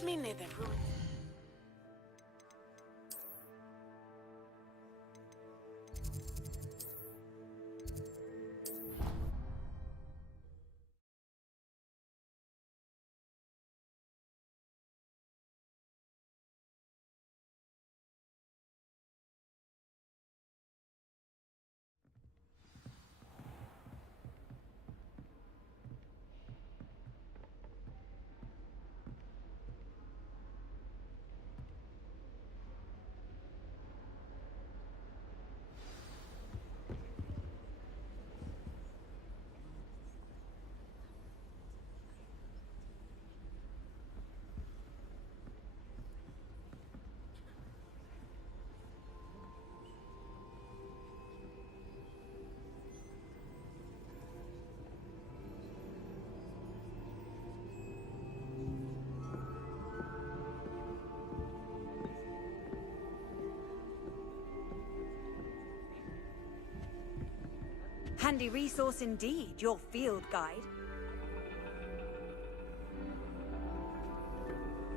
Beats me neither, ruin. Handy resource indeed, your field guide.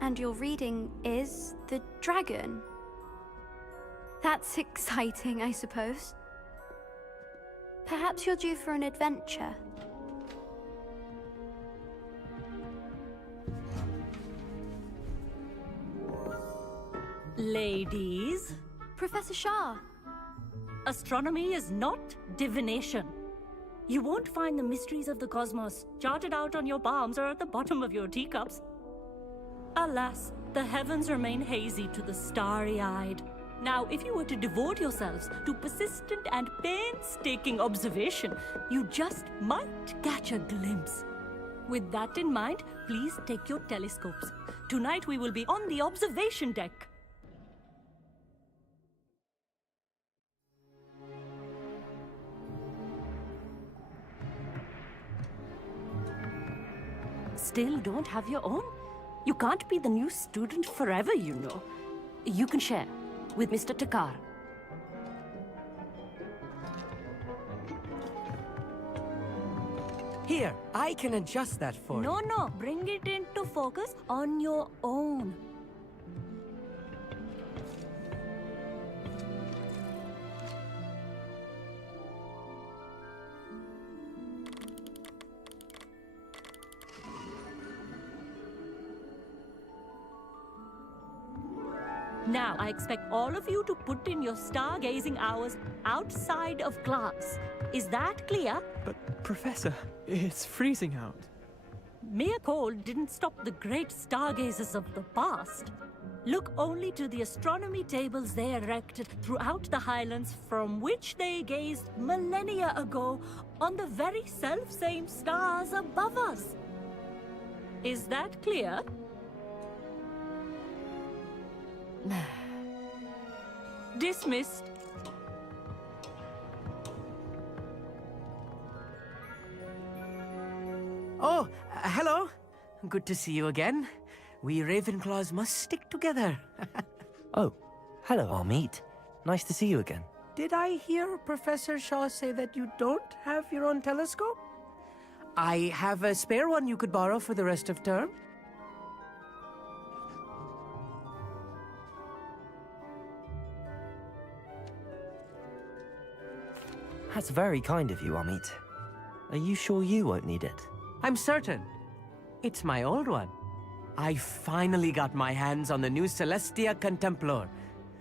And your reading is the dragon. That's exciting, I suppose. Perhaps you're due for an adventure. Ladies, Professor Shah. astronomy is not divination. You won't find the mysteries of the cosmos charted out on your palms or at the bottom of your teacups. Alas, the heavens remain hazy to the starry-eyed. Now, if you were to devote yourselves to persistent and painstaking observation, you just might catch a glimpse. With that in mind, please take your telescopes. Tonight we will be on the observation deck. Still don't have your own? You can't be the new student forever, you know. You can share with Mr. Takar. Here, I can adjust that for you. No, bring it into focus on your own. Now, I expect all of you to put in your stargazing hours outside of class. Is that clear? But, Professor, it's freezing out. Mere cold didn't stop the great stargazers of the past. Look only to the astronomy tables they erected throughout the highlands from which they gazed millennia ago on the very self-same stars above us. Is that clear? Dismissed. Oh, hello. Good to see you again. We Ravenclaws must stick together. Oh, hello, Amit. Nice to see you again. Did I hear Professor Shaw say that you don't have your own telescope? I have a spare one you could borrow for the rest of term. That's very kind of you, Amit. Are you sure you won't need it? I'm certain. It's my old one. I finally got my hands on the new Celestia Contemplar.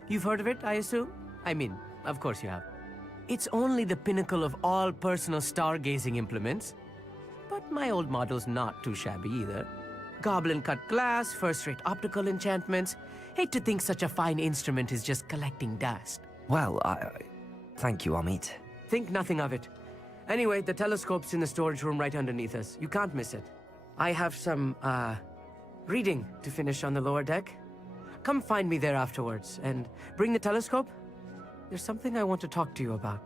You've heard of it, I assume? I mean, of course you have. It's only the pinnacle of all personal stargazing implements. But my old model's not too shabby either. Goblin-cut glass, first-rate optical enchantments. Hate to think such a fine instrument is just collecting dust. Well, thank you, Amit. Think nothing of it. Anyway, the telescope's in the storage room right underneath us. You can't miss it. I have some, reading to finish on the lower deck. Come find me there afterwards, and bring the telescope. There's something I want to talk to you about.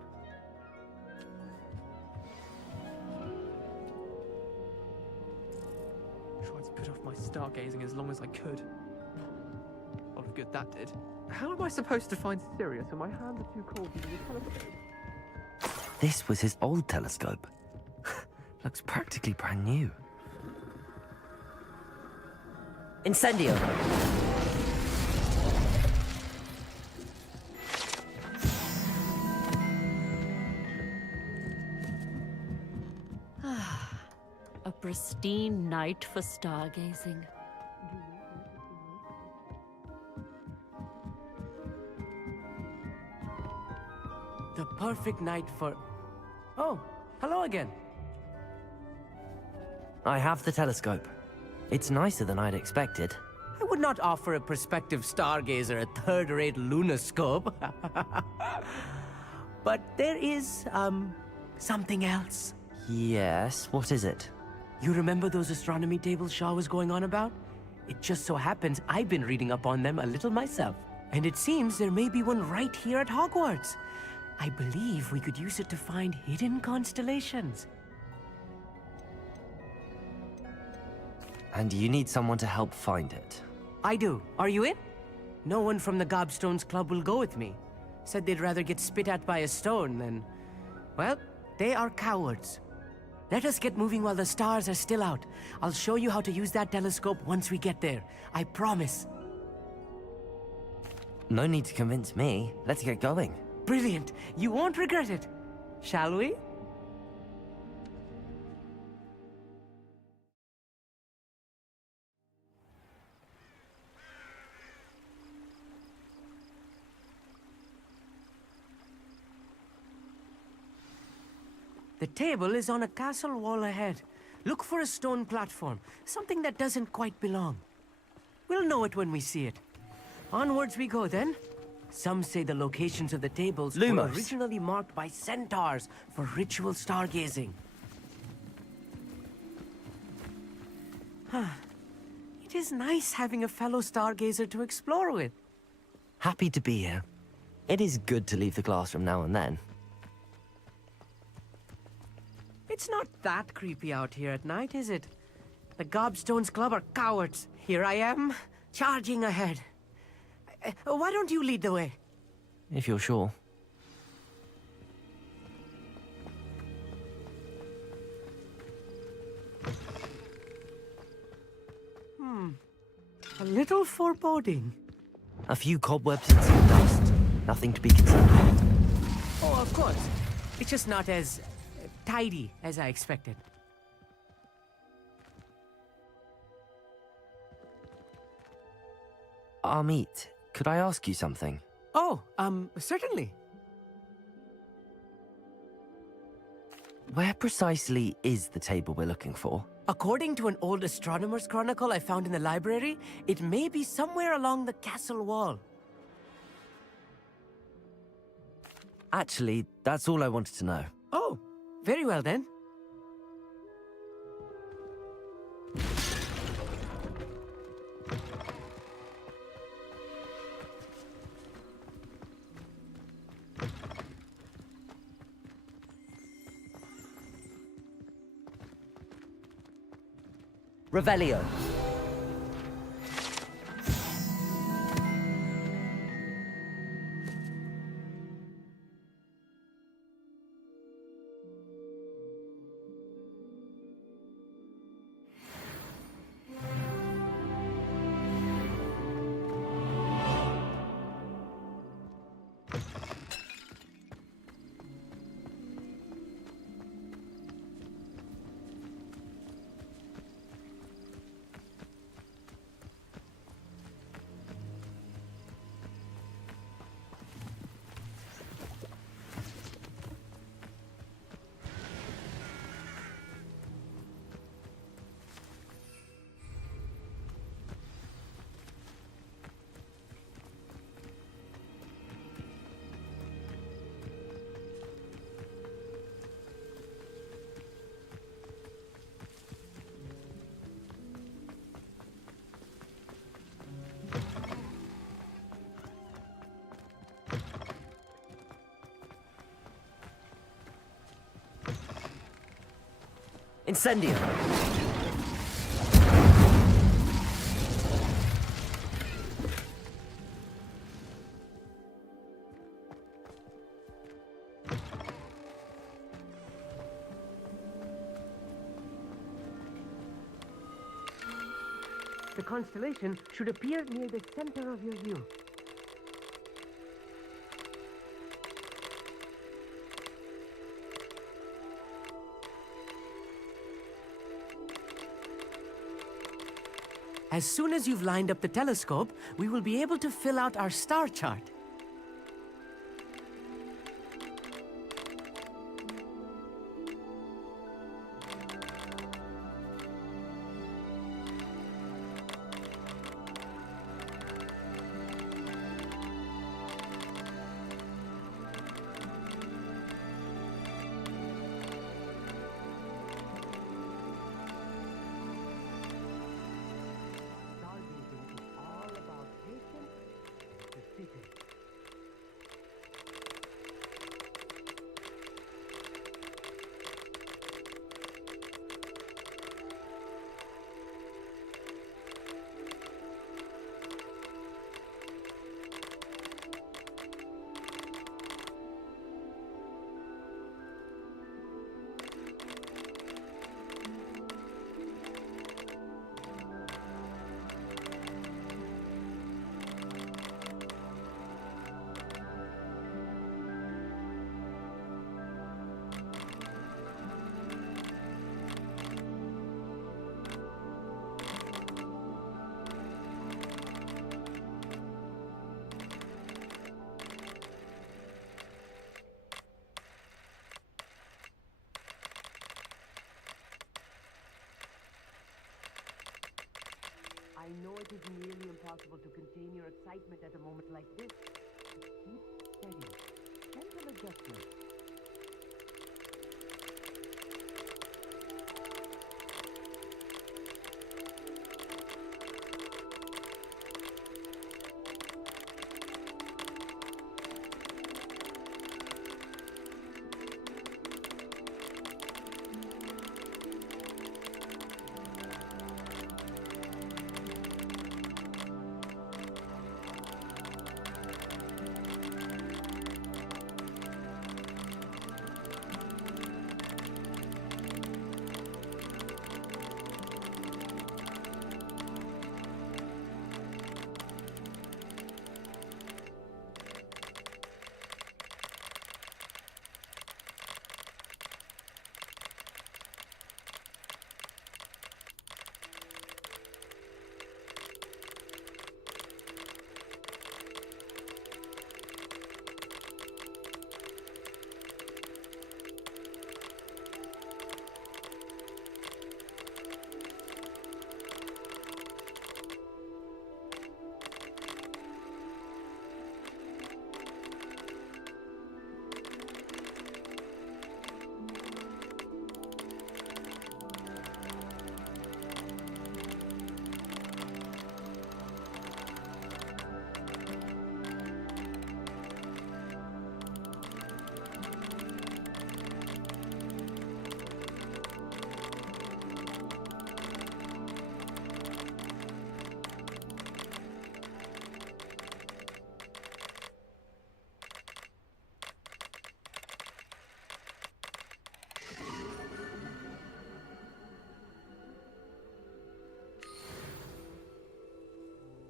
Tried to put off my stargazing as long as I could. A lot of good that did. How am I supposed to find Sirius when my hands are too cold to use a telescope? This was his old telescope. Looks practically brand new. Incendio! A pristine night for stargazing. The perfect night for... Oh, hello again. I have the telescope. It's nicer than I'd expected. I would not offer a prospective stargazer a third-rate lunoscope. But there is, something else. Yes, what is it? You remember those astronomy tables Shaw was going on about? It just so happens I've been reading up on them a little myself. And it seems there may be one right here at Hogwarts. I believe we could use it to find hidden constellations. And you need someone to help find it. I do. Are you in? No one from the Gobstones Club will go with me. Said they'd rather get spit at by a stone than... Well, they are cowards. Let us get moving while the stars are still out. I'll show you how to use that telescope once we get there. I promise. No need to convince me. Let's get going. Brilliant. You won't regret it. Shall we? The table is on a castle wall ahead. Look for a stone platform, something that doesn't quite belong. We'll know it when we see it. Onwards we go then. Some say the locations of the tables were Lumos. originally marked by centaurs for ritual stargazing. It is nice having a fellow stargazer to explore with. Happy to be here. It is good to leave the classroom now and then. It's not that creepy out here at night, is it? The Gobstones Club are cowards. Here I am, charging ahead. Why don't you lead the way? If you're sure. A little foreboding. A few cobwebs and some dust. Nothing to be concerned with. Oh, of course. It's just not as tidy as I expected. Amit, could I ask you something? Oh, certainly. Where precisely is the table we're looking for? According to an old astronomer's chronicle I found in the library, it may be somewhere along the castle wall. Actually, that's all I wanted to know. Oh, very well then. Revelio. Incendio. The constellation should appear near the center of your view. As soon as you've lined up the telescope, we will be able to fill out our star chart. Stargazing is all about patience and precision. I know it is nearly impossible to contain your excitement at a moment like this. But keep steady. Gentle adjustments.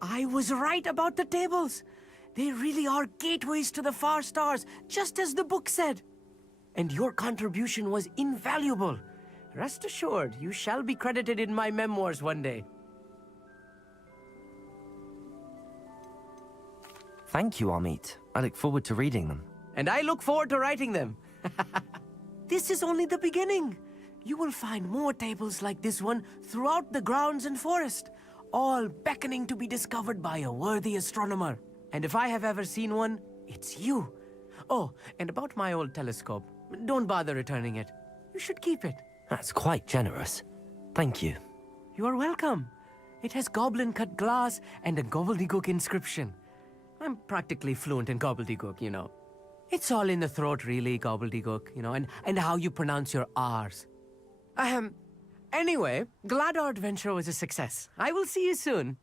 I was right about the tables. They really are gateways to the far stars, just as the book said. And your contribution was invaluable. Rest assured, you shall be credited in my memoirs one day. Thank you, Amit. I look forward to reading them. And I look forward to writing them. This is only the beginning. You will find more tables like this one throughout the grounds and forest, all beckoning to be discovered by a worthy astronomer. And if I have ever seen one, it's you. Oh, and about my old telescope, don't bother returning it. You should keep it. That's quite generous. Thank you. You are welcome. It has goblin-cut glass and a gobbledygook inscription. I'm practically fluent in gobbledygook, you know. It's all in the throat, really, gobbledygook, you know, and how you pronounce your R's. Anyway, glad our adventure was a success. I will see you soon.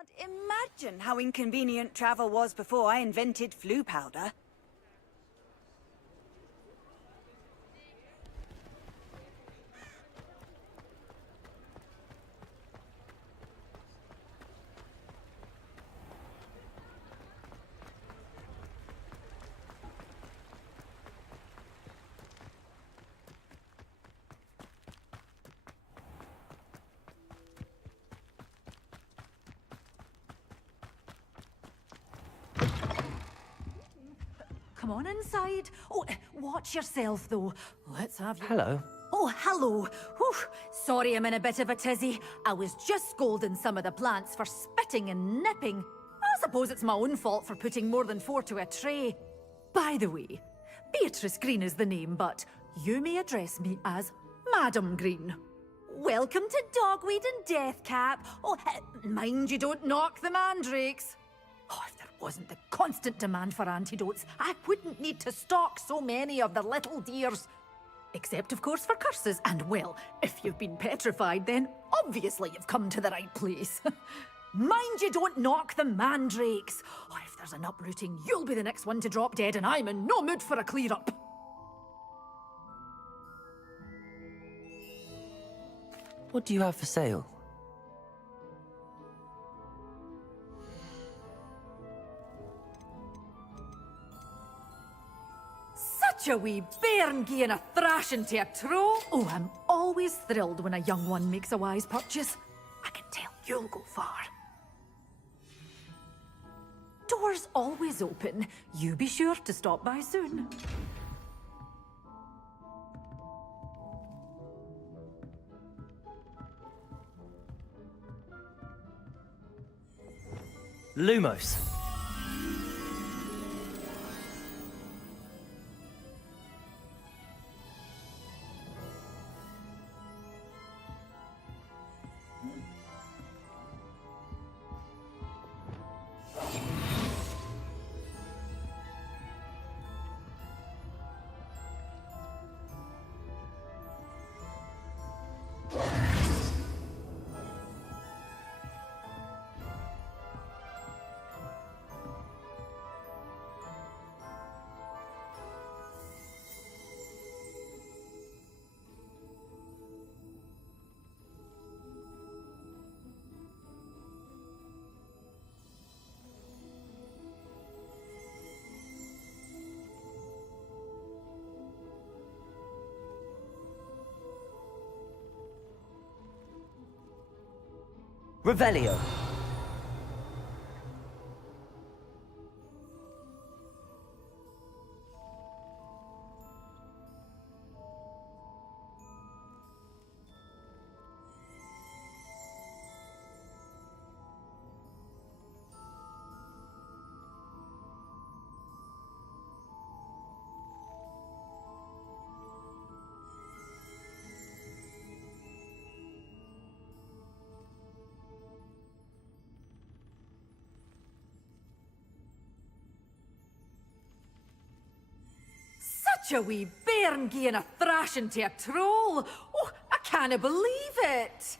Can't imagine how inconvenient travel was before I invented flu powder. Come on inside. Oh, watch yourself, though. Let's have you. Hello. Oh, hello. Whew. Sorry I'm in a bit of a tizzy. I was just scolding some of the plants for spitting and nipping. I suppose it's my own fault for putting more than 4 to a tray. By the way, Beatrice Green is the name, but you may address me as Madam Green. Welcome to Dogweed and Deathcap. Oh, mind you don't knock the mandrakes. Oh, if there wasn't the constant demand for antidotes, I wouldn't need to stock so many of the little dears. Except, of course, for curses. And, well, if you've been petrified, then obviously you've come to the right place. Mind you don't knock the mandrakes. Oh, if there's an uprooting, you'll be the next one to drop dead, and I'm in no mood for a clear-up. What do you have for sale? Such a wee bairn gieing a thrashing to a troll. Oh, I'm always thrilled when a young one makes a wise purchase. I can tell you'll go far. Doors always open. You be sure to stop by soon. Lumos. Revelio. Such a wee bairn gieing a thrashing to a troll. Oh, I can't believe it.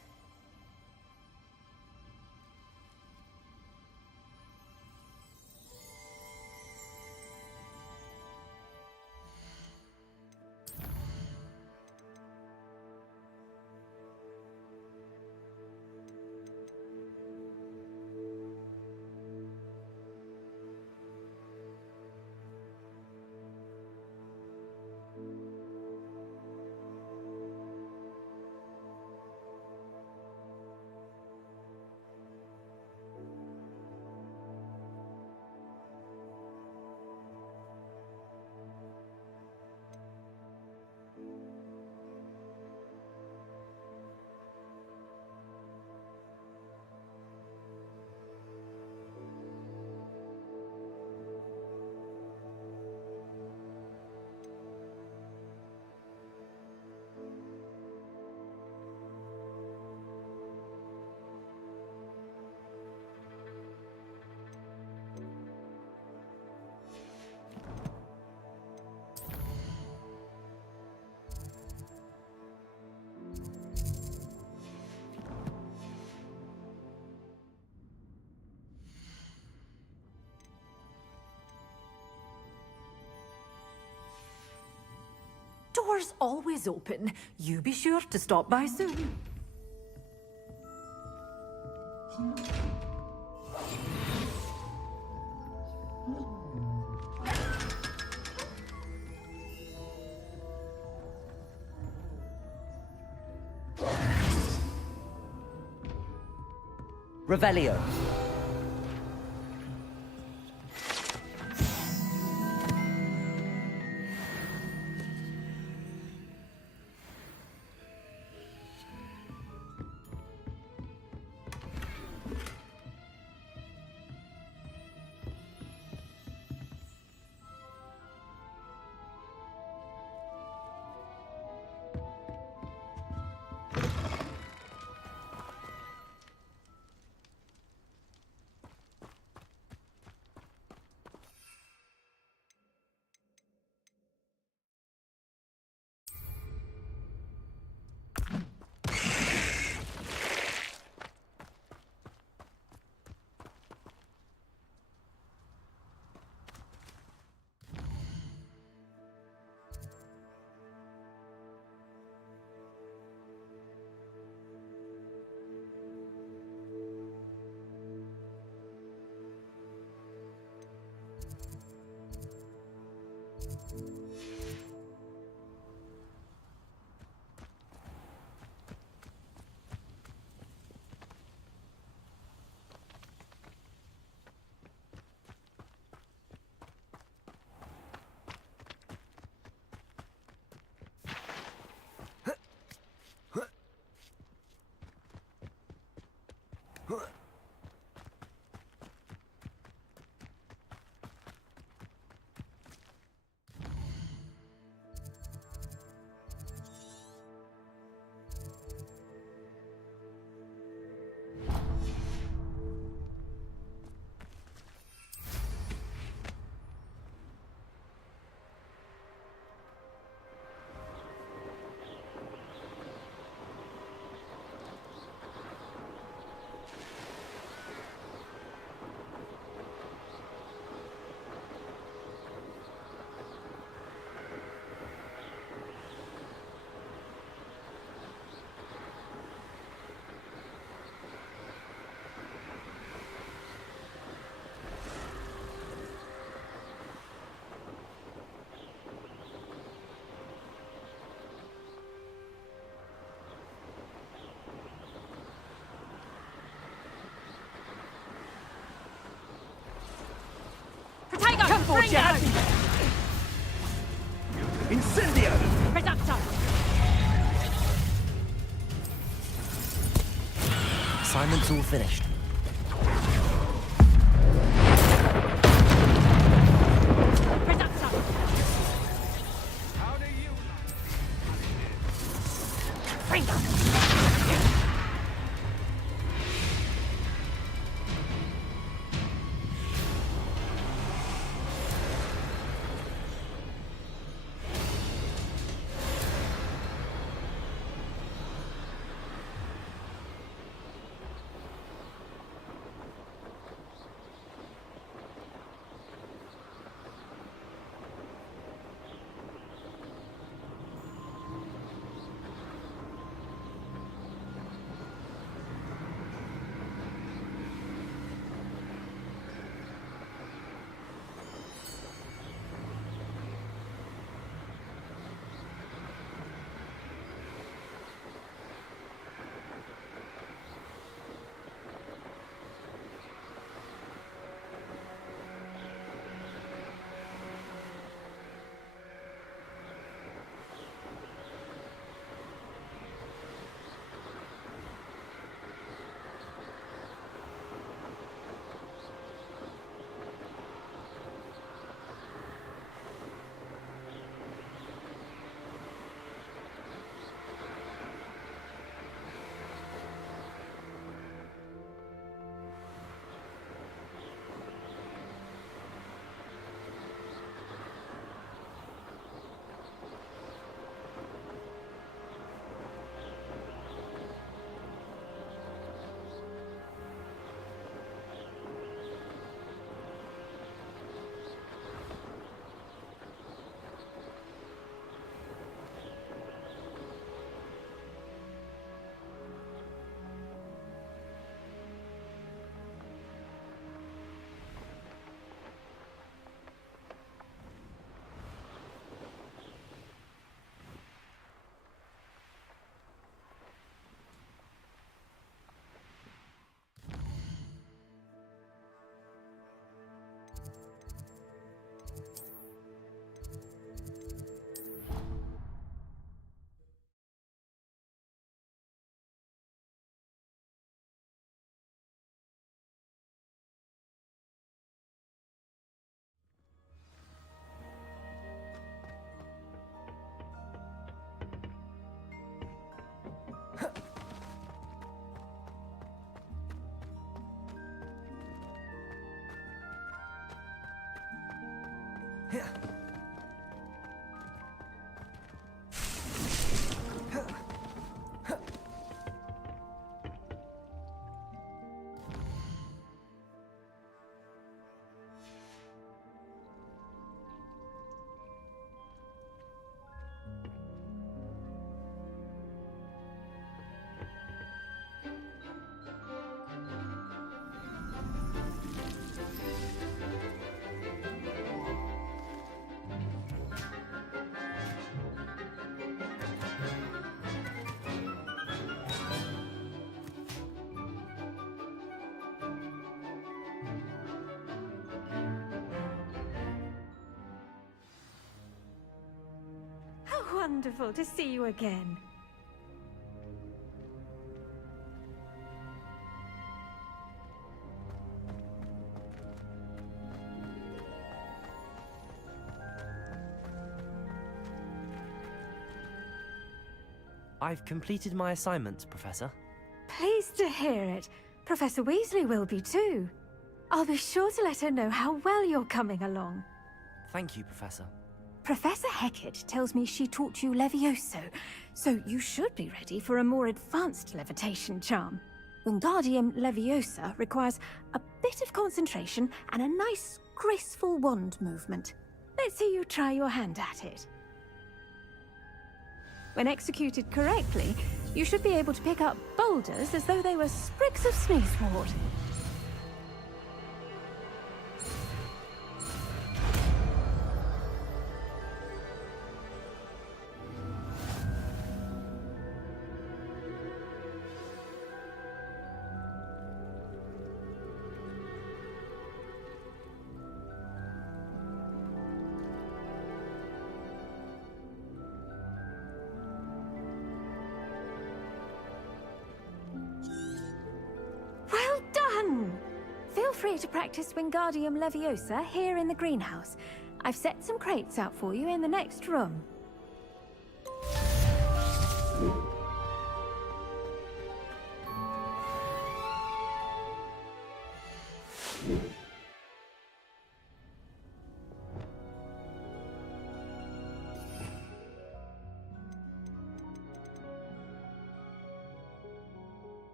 door's always open. You be sure to stop by soon. Revelio. Incendio! Assignment's all finished. How wonderful to see you again. I've completed my assignment, Professor. Pleased to hear it. Professor Weasley will be too. I'll be sure to let her know how well you're coming along. Thank you, Professor. Professor Hecat tells me she taught you Levioso, so you should be ready for a more advanced levitation charm. Wingardium Leviosa requires a bit of concentration and a nice, graceful wand movement. Let's see you try your hand at it. When executed correctly, you should be able to pick up boulders as though they were sprigs of sneezewort. Well done! Feel free to practice Wingardium Leviosa here in the greenhouse. I've set some crates out for you in the next room.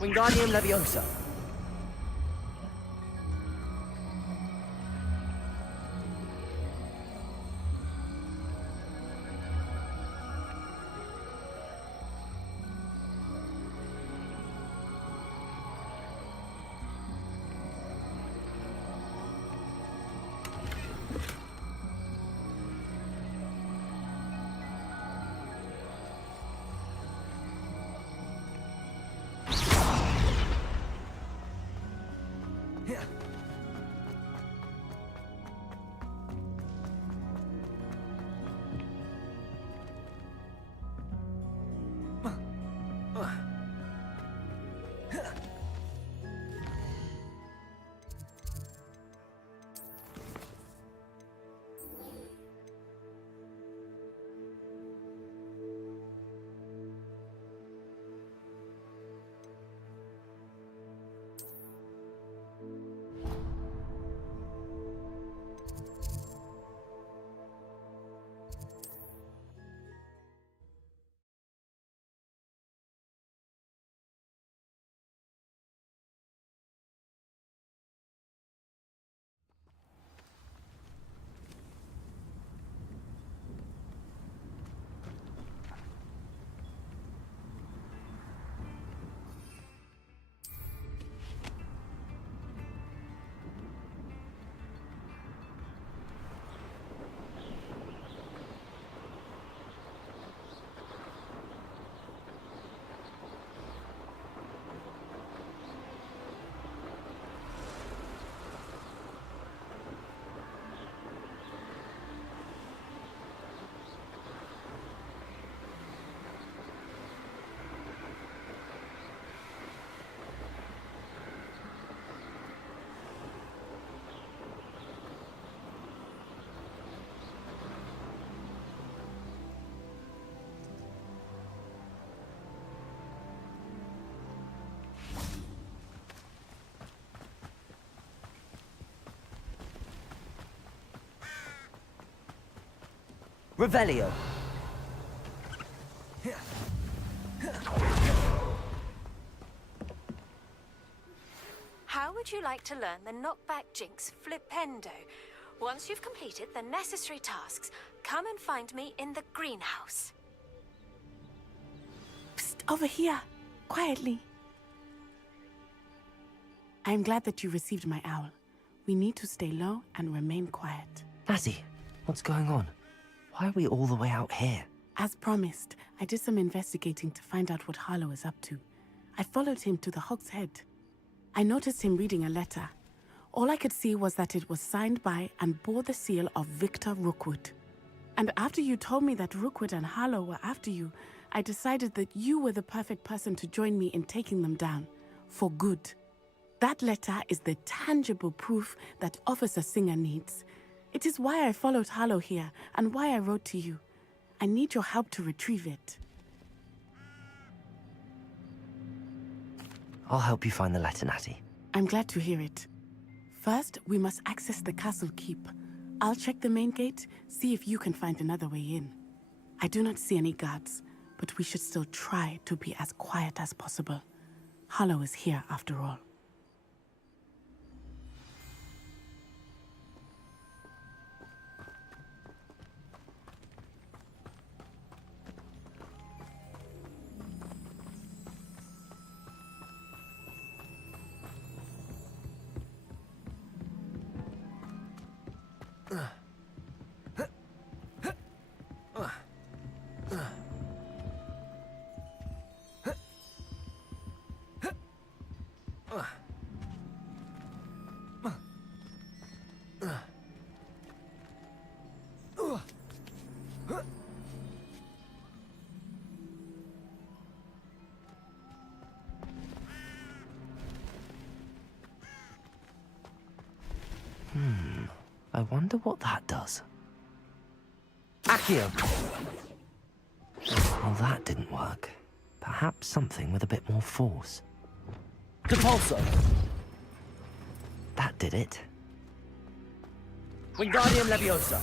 Wingardium Leviosa. Revelio. How would you like to learn the knockback jinx flipendo? Once you've completed the necessary tasks, come and find me in the greenhouse. Psst, over here. Quietly. I am glad that you received my owl. We need to stay low and remain quiet. Natty, what's going on? Why are we all the way out here? As promised, I did some investigating to find out what Harlow is up to. I followed him to the Hog's Head. I noticed him reading a letter. All I could see was that it was signed by and bore the seal of Victor Rookwood. And after you told me that Rookwood and Harlow were after you, I decided that you were the perfect person to join me in taking them down. For good. That letter is the tangible proof that Officer Singer needs. It is why I followed Harlow here and why I wrote to you. I need your help to retrieve it. I'll help you find the letter, Natty. I'm glad to hear it. First, we must access the castle keep. I'll check the main gate, see if you can find another way in. I do not see any guards, but we should still try to be as quiet as possible. Harlow is here after all. I wonder what that does. Accio! Well, that didn't work. Perhaps something with a bit more force. Depulso! That did it. Wingardium Leviosa!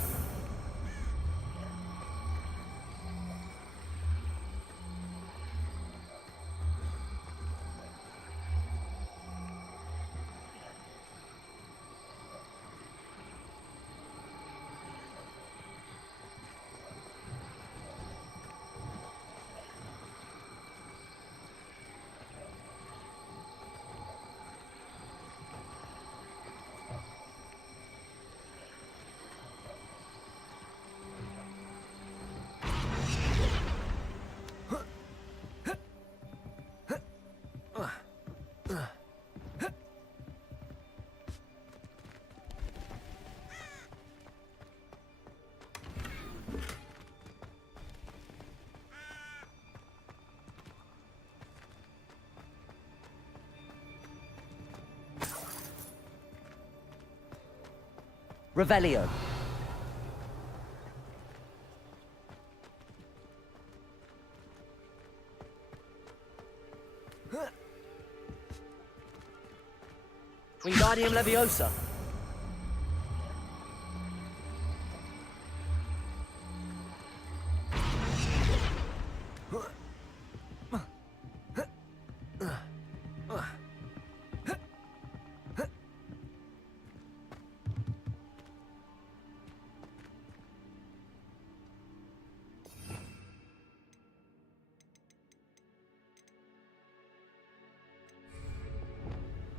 Revelio. Wingardium Leviosa!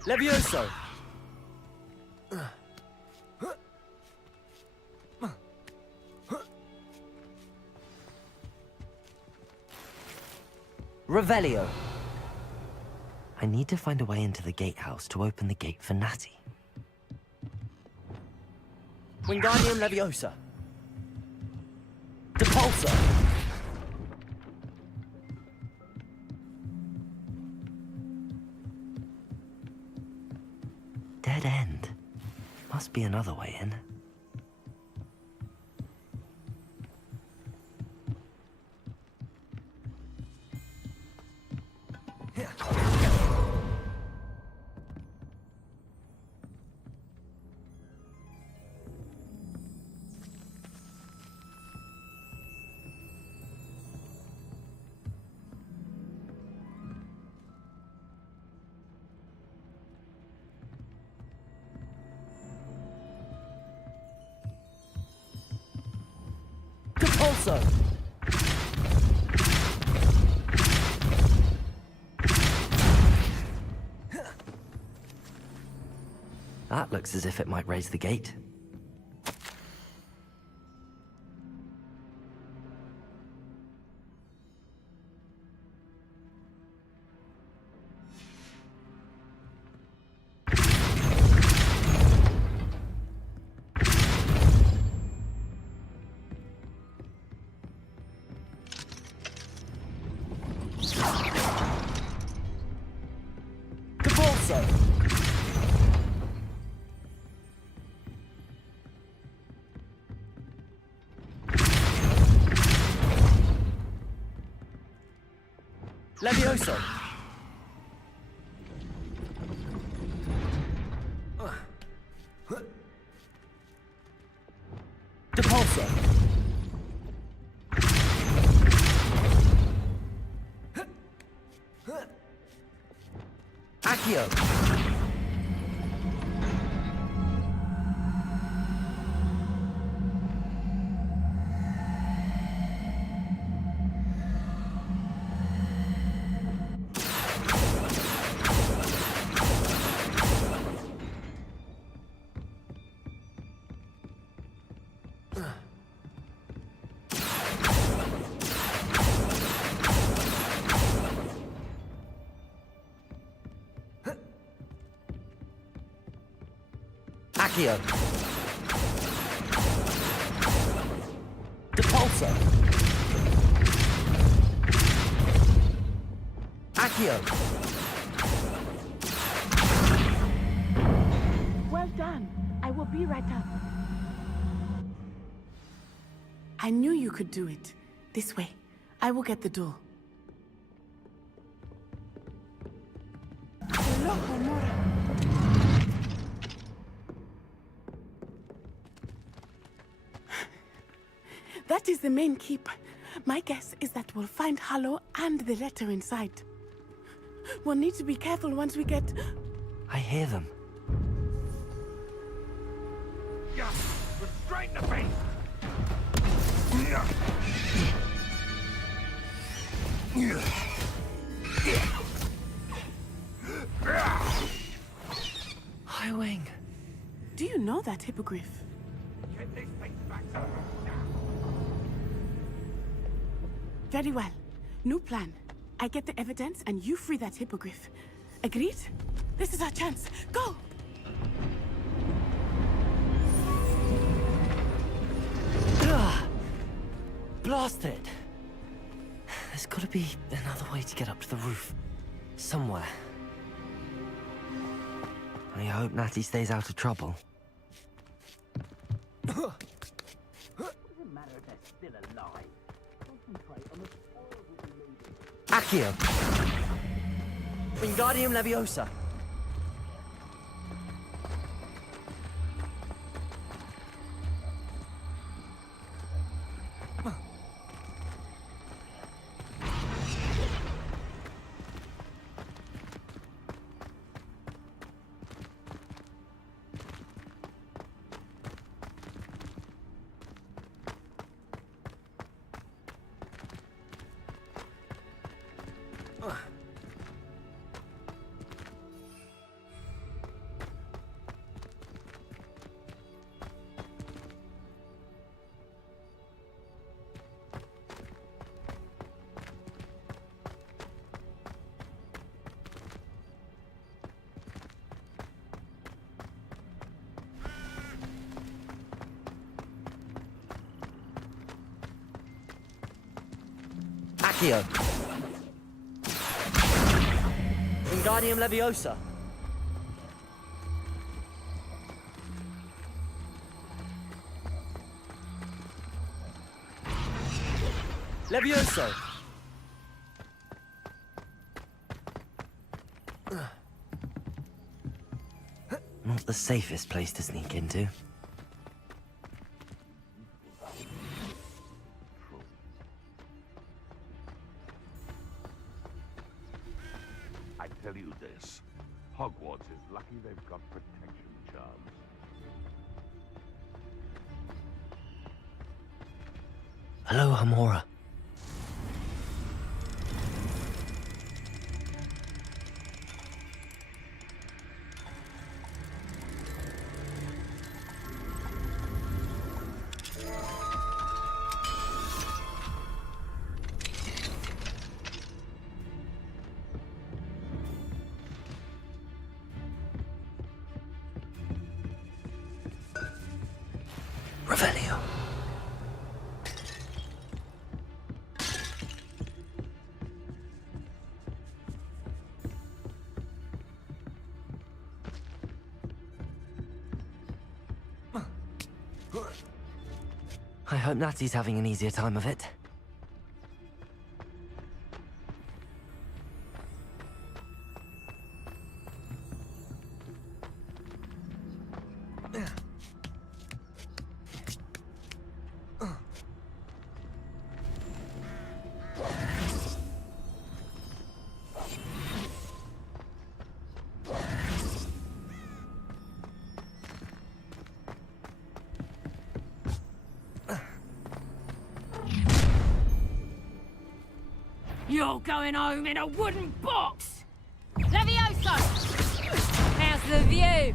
Levioso! Revelio. I need to find a way into the gatehouse to open the gate for Natty. Wingardium Leviosa! Depulso! Dead end. Must be another way in. Depulso! That looks as if it might raise the gate. Depulso! Levioso! Depulso! Accio! Accio! Depulso! Accio! Well done. I will be right up. I knew you could do it. This way. I will get the door. That is the main keep. My guess is that we'll find Harlow and the letter inside. We'll need to be careful once we get... I hear them. Yeah, but straight in the face. Highwing. Do you know that hippogriff? Get this thing back to now. Very well. New plan. I get the evidence and you free that hippogriff. Agreed? This is our chance. Go! Blasted! There's gotta be another way to get up to the roof. Somewhere. I hope Natty stays out of trouble. Accio! Wingardium Leviosa! Accio! Wingardium Leviosa! Levioso! Not the safest place to sneak into. I tell you this, Hogwarts is lucky they've got protection charms. Hello, Hamora. Revelio. I hope Natty's having an easier time of it. You're going home in a wooden box! Levioso! How's the view?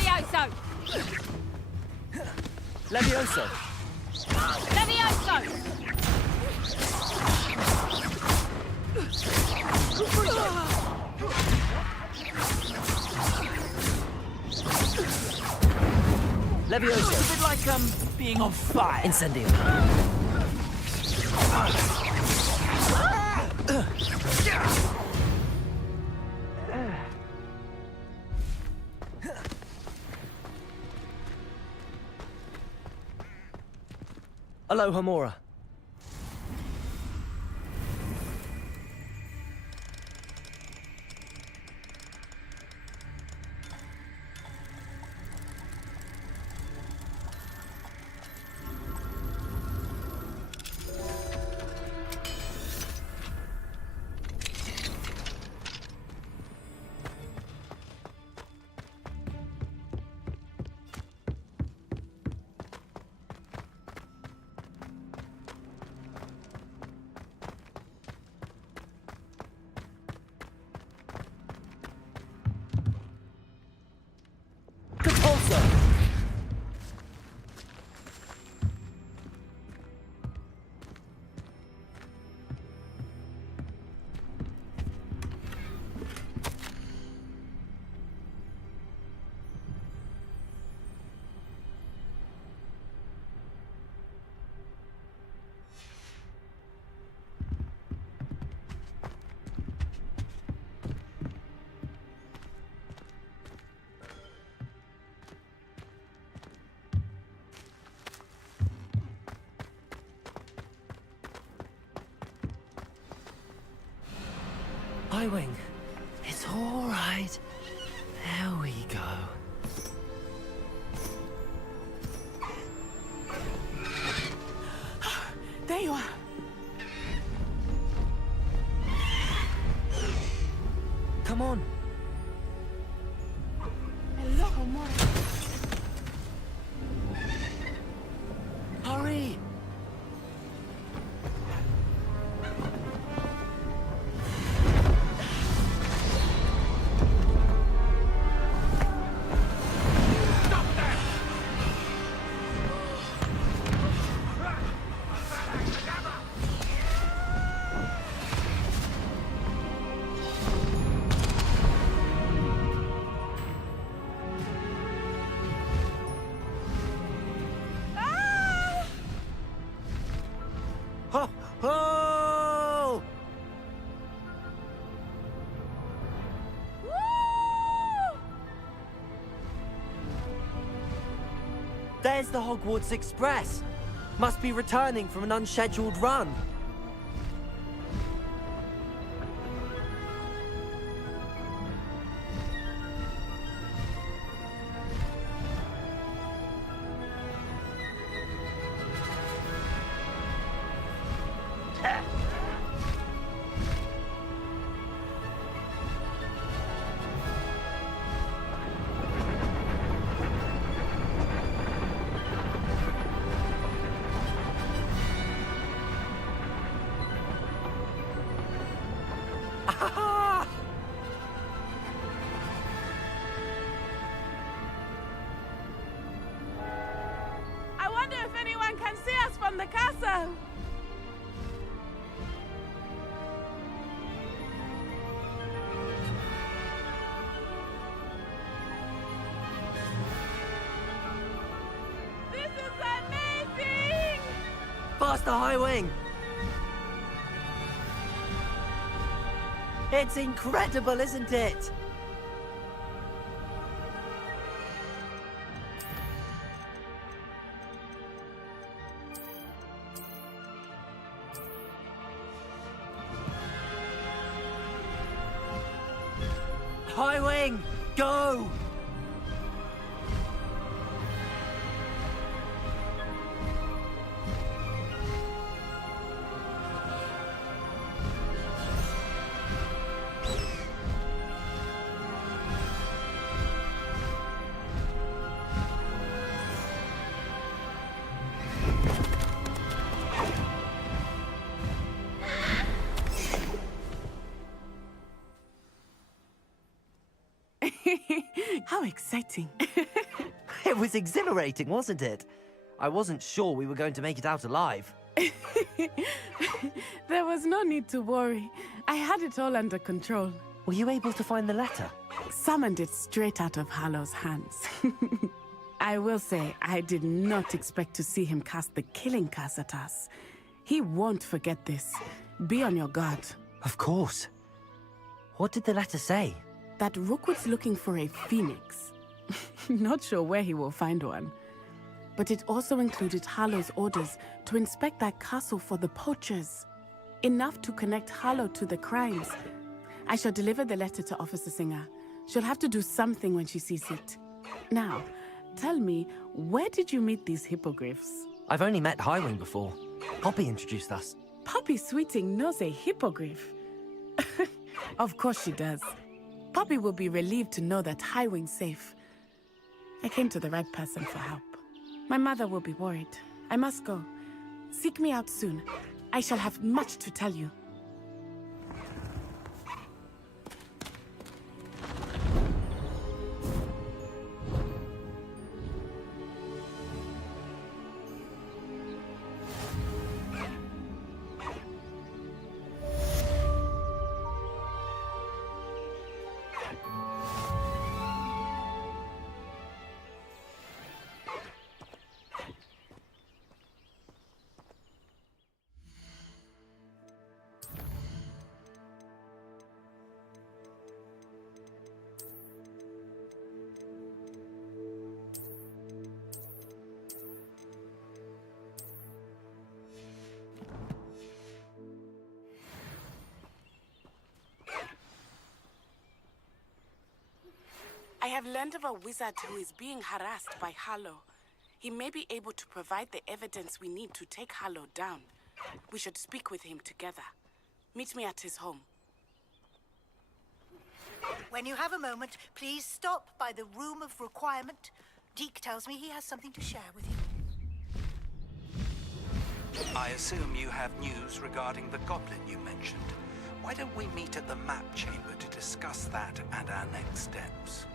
Levioso! Levioso! Levioso! Levioso! It's a bit like, being on fire. Incendio. Hello, Hamora. Wing. It's all right. There we go. There you are. Come on. Hello, Hamora. Hurry. Ho! Ho! There's the Hogwarts Express. Must be returning from an unscheduled run. I wonder if anyone can see us from the castle. This is amazing! Faster, High Wing! It's incredible, isn't it? High Wing, go! How exciting. It was exhilarating, wasn't it? I wasn't sure we were going to make it out alive. There was no need to worry. I had it all under control. Were you able to find the letter? Summoned it straight out of Hallow's hands. I will say, I did not expect to see him cast the killing curse at us. He won't forget this. Be on your guard. Of course. What did the letter say? That Rookwood's looking for a phoenix. Not sure where he will find one. But it also included Harlow's orders to inspect that castle for the poachers. Enough to connect Harlow to the crimes. I shall deliver the letter to Officer Singer. She'll have to do something when she sees it. Now, tell me, where did you meet these hippogriffs? I've only met Highwing before. Poppy introduced us. Poppy Sweeting knows a hippogriff. Of course she does. Poppy will be relieved to know that Highwing's safe. I came to the right person for help. My mother will be worried. I must go. Seek me out soon. I shall have much to tell you. I have learned of a wizard who is being harassed by Harlow. He may be able to provide the evidence we need to take Harlow down. We should speak with him together. Meet me at his home. When you have a moment, please stop by the Room of Requirement. Deke tells me he has something to share with you. I assume you have news regarding the goblin you mentioned. Why don't we meet at the map chamber to discuss that and our next steps?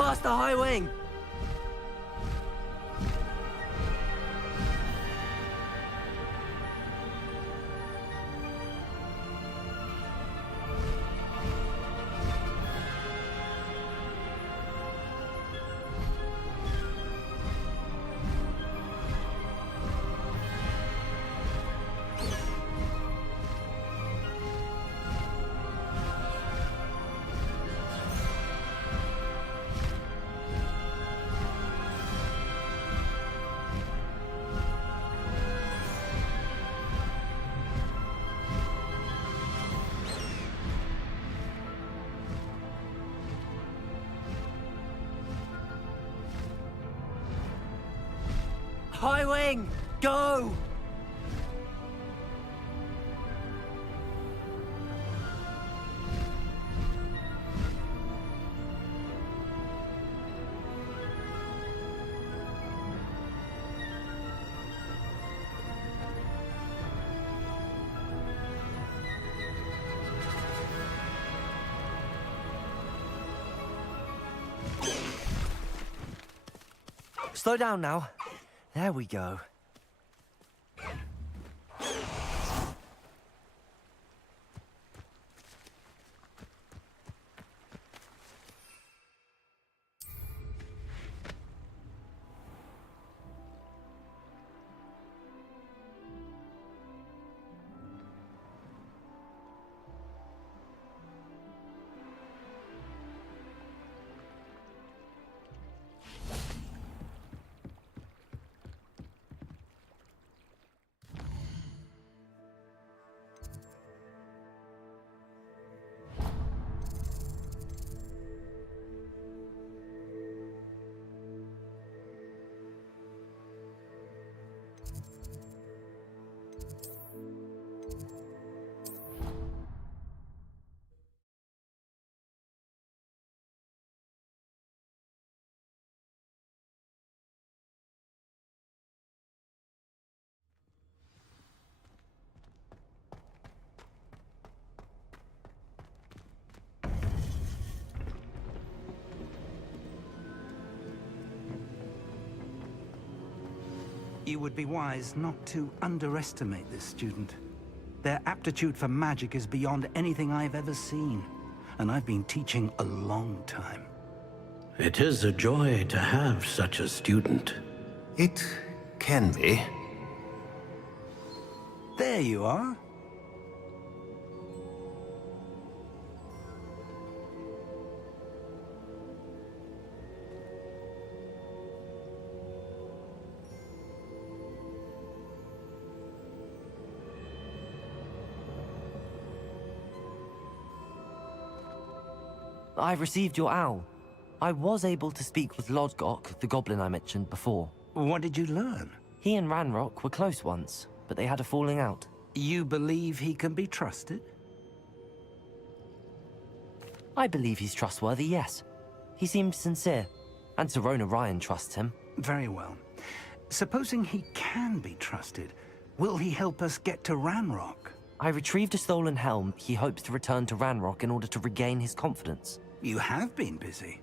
Faster, High Wing! High Wing, go! Slow down now. There we go. You would be wise not to underestimate this student. Their aptitude for magic is beyond anything I've ever seen, and I've been teaching a long time. It is a joy to have such a student. It can be. There you are. I've received your owl. I was able to speak with Lodgok, the goblin I mentioned before. What did you learn? He and Ranrock were close once, but they had a falling out. You believe he can be trusted? I believe he's trustworthy, yes. He seemed sincere, and Serona Ryan trusts him. Very well. Supposing he can be trusted, will he help us get to Ranrock? I retrieved a stolen helm he hopes to return to Ranrock in order to regain his confidence. You have been busy.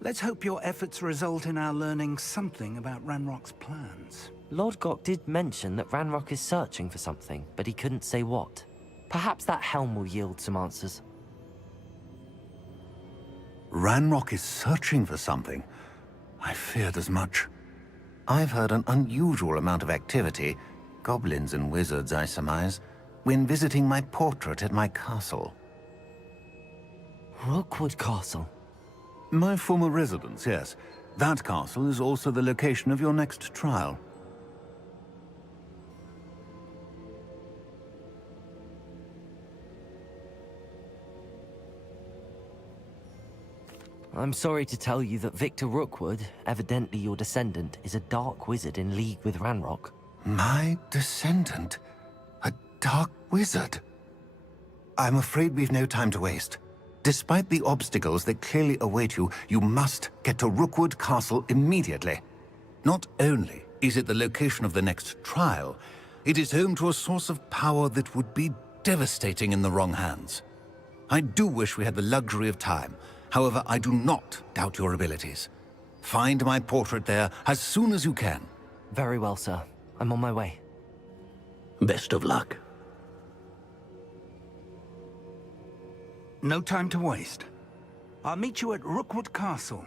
Let's hope your efforts result in our learning something about Ranrock's plans. Lodgok did mention that Ranrock is searching for something, but he couldn't say what. Perhaps that helm will yield some answers. Ranrock is searching for something. I feared as much. I've heard an unusual amount of activity, goblins and wizards, I surmise, when visiting my portrait at my castle. Rookwood Castle? My former residence, yes. That castle is also the location of your next trial. I'm sorry to tell you that Victor Rookwood, evidently your descendant, is a dark wizard in league with Ranrock. My descendant? A dark wizard? I'm afraid we've no time to waste. Despite the obstacles that clearly await you, you must get to Rookwood Castle immediately. Not only is it the location of the next trial, it is home to a source of power that would be devastating in the wrong hands. I do wish we had the luxury of time, However, I do not doubt your abilities. Find my portrait there as soon as you can. Very well, sir. I'm on my way. Best of luck. No time to waste. I'll meet you at Rookwood Castle.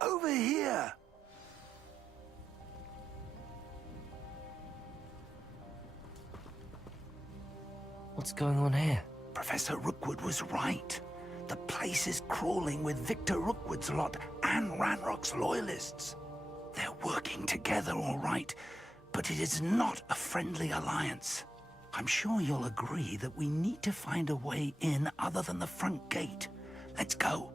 Over here! What's going on here? Professor Rookwood was right. The place is crawling with Victor Rookwood's lot and Ranrock's loyalists. They're working together, all right, but it is not a friendly alliance. I'm sure you'll agree that we need to find a way in other than the front gate. Let's go.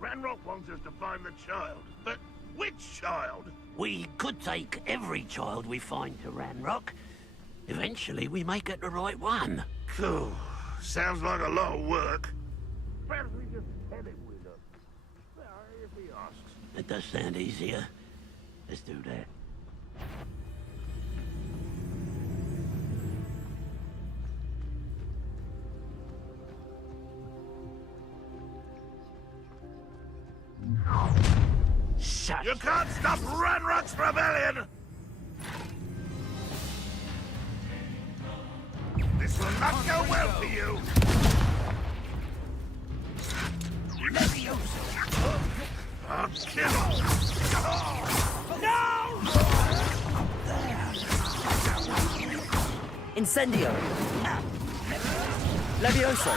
Ranrock wants us to find the child, but which child? We could take every child we find to Ranrock. Eventually, we may get the right one. Cool. Sounds like a lot of work. Perhaps we just head it with us. Well, if he asks. It does sound easier. Let's do that. Shut. You can't stop Ranrock's rebellion! This will not go well for you! I'll kill him! No! Incendio! Levioso!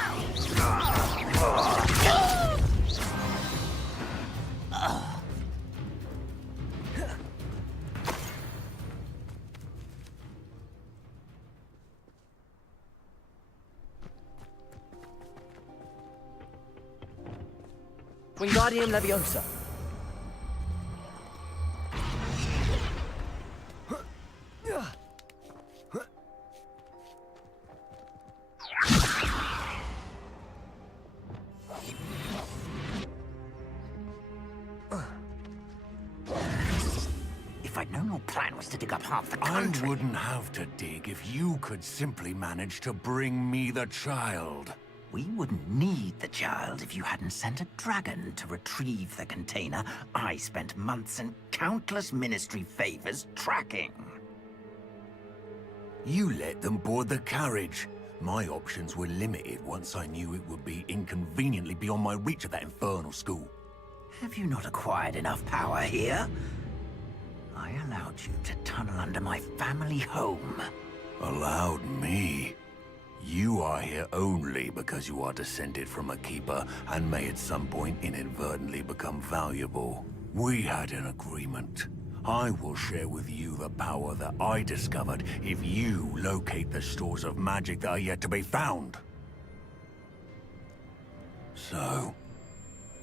Wingardium Leviosa. If I'd known your plan was to dig up half the I country... wouldn't have to dig if you could simply manage to bring me the child. We wouldn't need the child if you hadn't sent a dragon to retrieve the container I spent months and countless ministry favors tracking. You let them board the carriage. My options were limited once I knew it would be inconveniently beyond my reach at that infernal school. Have you not acquired enough power here? I allowed you to tunnel under my family home. Allowed me? You are here only because you are descended from a keeper and may at some point inadvertently become valuable. We had an agreement. I will share with you the power that I discovered if you locate the stores of magic that are yet to be found. So,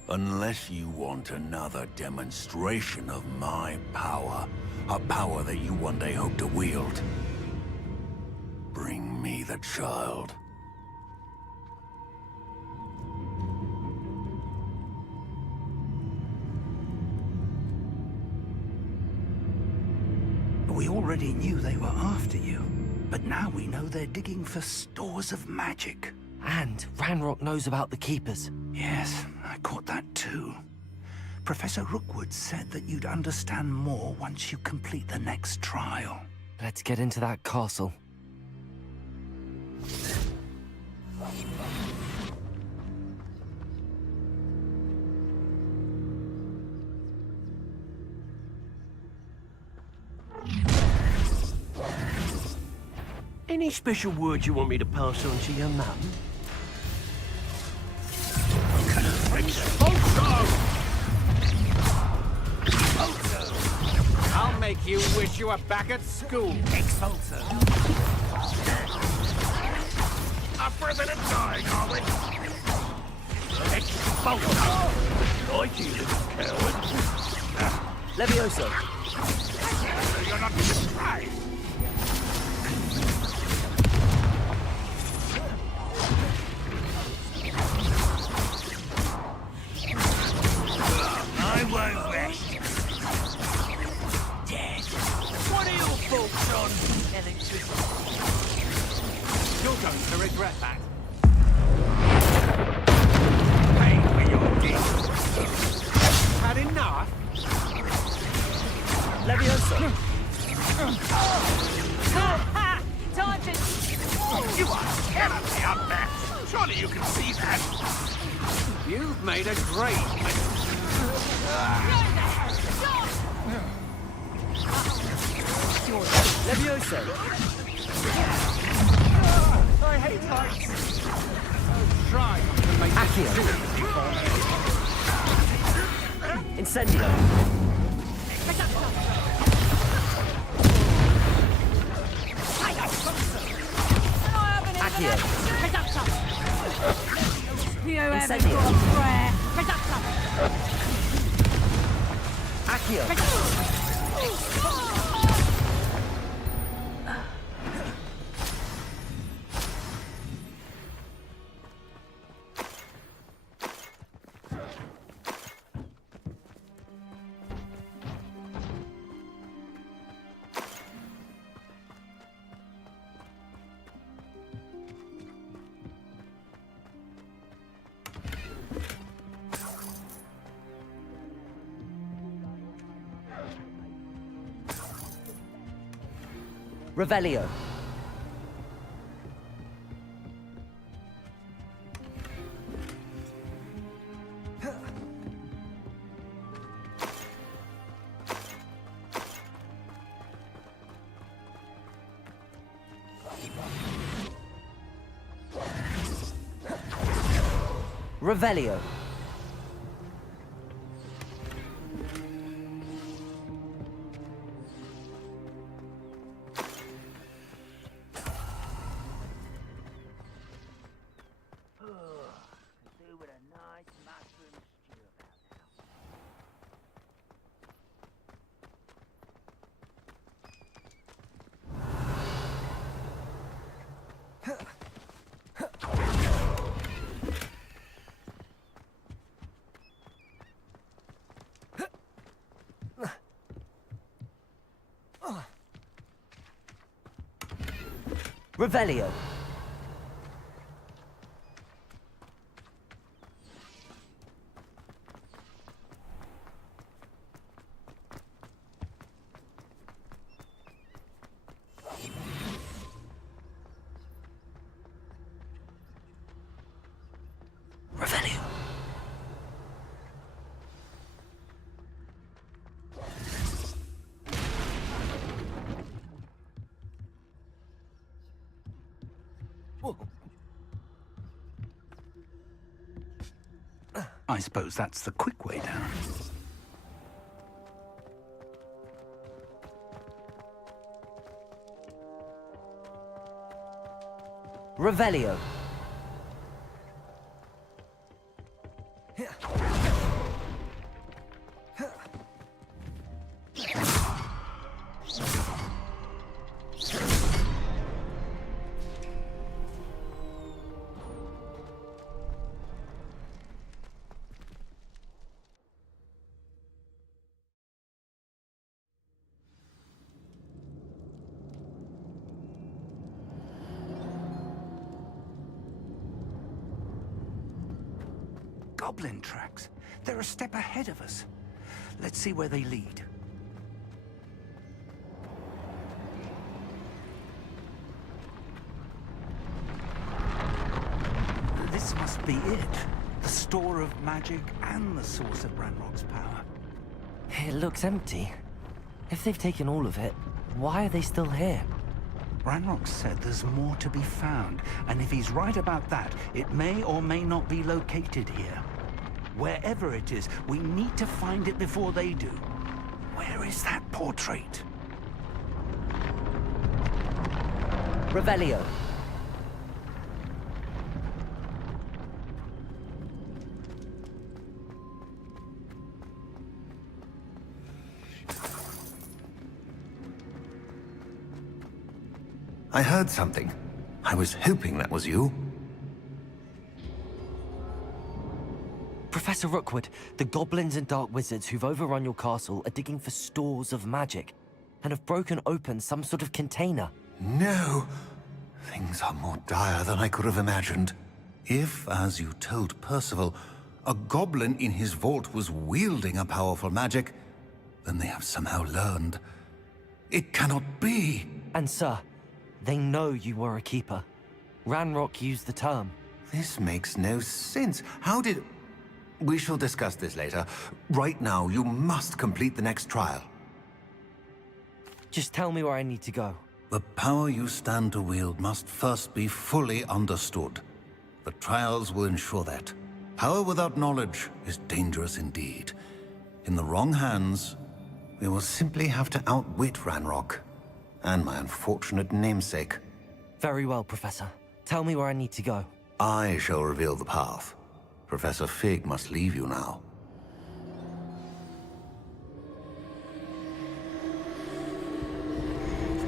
unless you want another demonstration of my power, a power that you one day hope to wield, bring me the child. We already knew they were after you, but now we know they're digging for stores of magic. And Ranrock knows about the Keepers. Yes, I caught that too. Professor Rookwood said that you'd understand more once you complete the next trial. Let's get into that castle. Any special word you want me to pass on to your mum? I'll make you wish you were back at school. Expulsor. A prisoner dying, are we? Expulsor! Like you little coward. Levioso! You're not even trying. I won't rest. Dead. What are your thoughts on electricity? You're going to regret that. Pay for your deeds. Had enough? Levioso! Time to... You are terribly up there. Surely you can see that. You've made a great mistake. Levioso! I hate heights. Try not to make Accio! Incendio! Accio! Incendio! Accio! Revelio. Revelio. Revelio. I suppose that's the quick way down. Revelio. Goblin tracks. They're a step ahead of us. Let's see where they lead. This must be it. The store of magic and the source of Ranrock's power. It looks empty. If they've taken all of it, why are they still here? Ranrock said there's more to be found, and if he's right about that, it may or may not be located here. Wherever it is, we need to find it before they do. Where is that portrait? Revelio. I heard something. I was hoping that was you. Professor Rookwood, the goblins and dark wizards who've overrun your castle are digging for stores of magic and have broken open some sort of container. No! Things are more dire than I could have imagined. If, as you told Percival, a goblin in his vault was wielding a powerful magic, then they have somehow learned. It cannot be! And sir, they know you were a keeper. Ranrock used the term. This makes no sense. How did... We shall discuss this later. Right now, you must complete the next trial. Just tell me where I need to go. The power you stand to wield must first be fully understood. The trials will ensure that. Power without knowledge is dangerous indeed. In the wrong hands, we will simply have to outwit Ranrock and my unfortunate namesake. Very well, Professor. Tell me where I need to go. I shall reveal the path. Professor Fig must leave you now.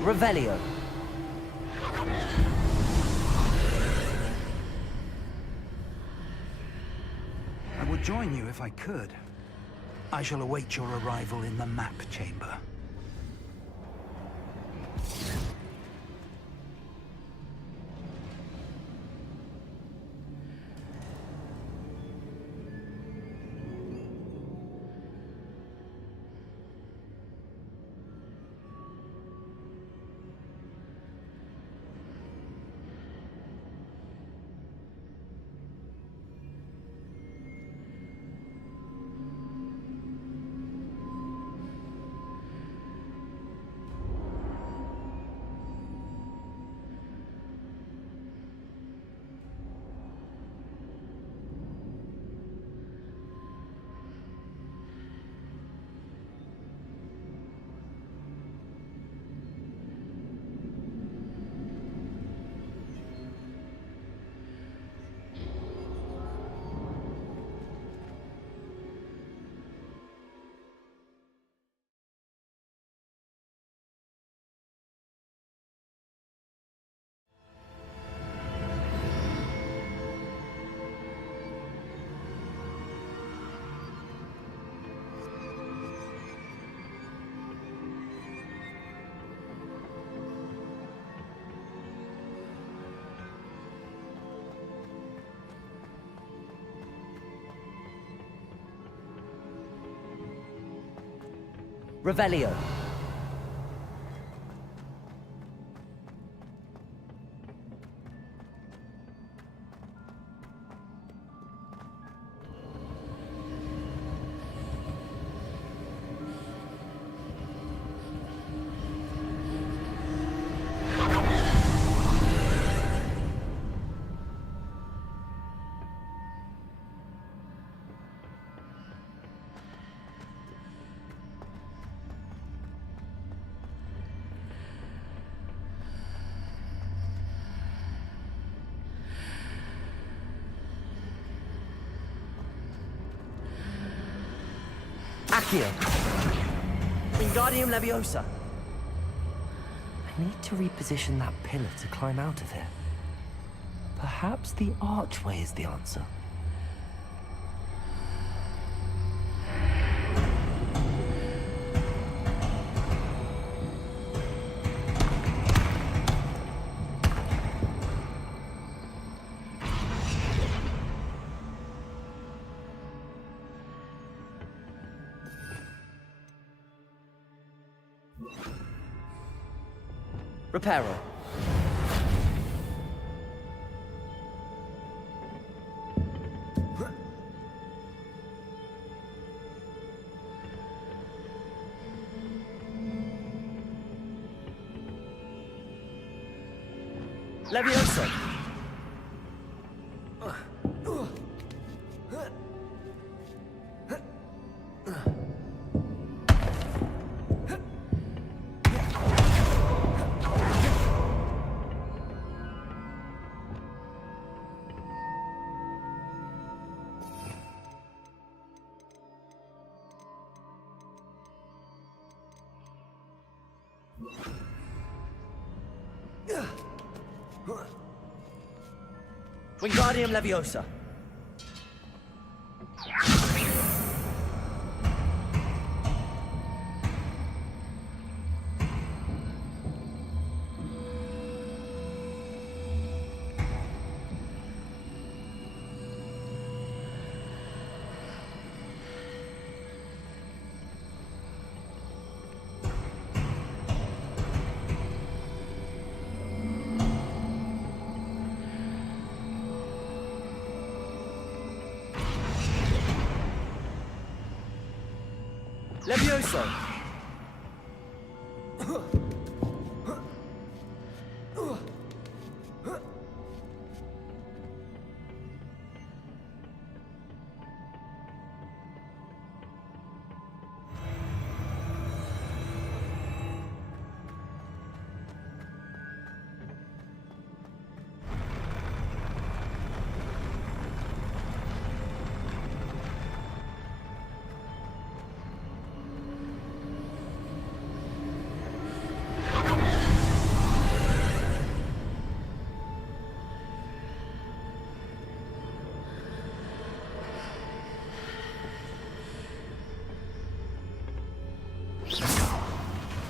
Revelio. I would join you if I could. I shall await your arrival in the map chamber. Revelio. Accio. Wingardium Leviosa. I need to reposition that pillar to climb out of here. Perhaps the archway is the answer. Reparo. Levioso. Wingardium Leviosa. Levioso!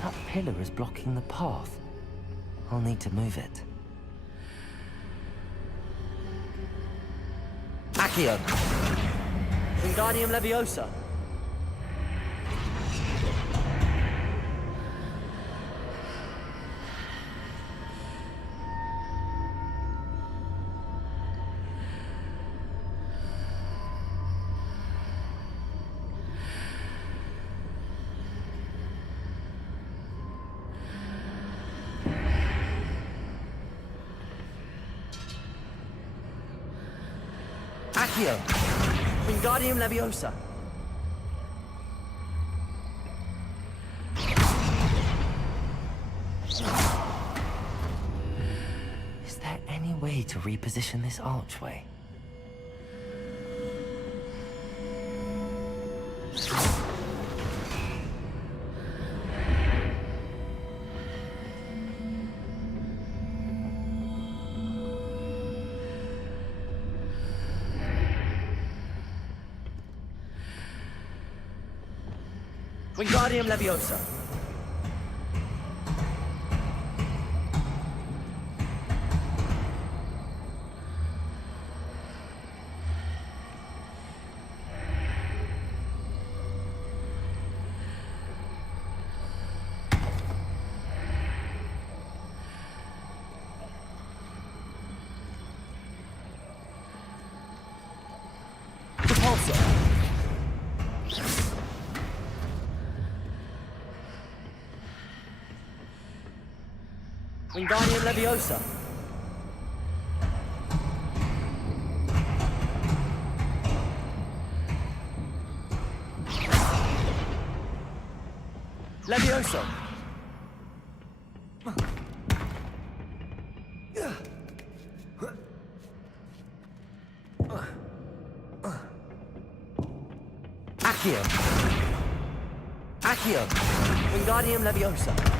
That pillar is blocking the path. I'll need to move it. Accio. Wingardium Leviosa. Accio. Wingardium Leviosa. Is there any way to reposition this archway? Wingardium Leviosa. Repulsor. Wingardium Leviosa. Levioso. Accio. Accio! Wingardium Leviosa!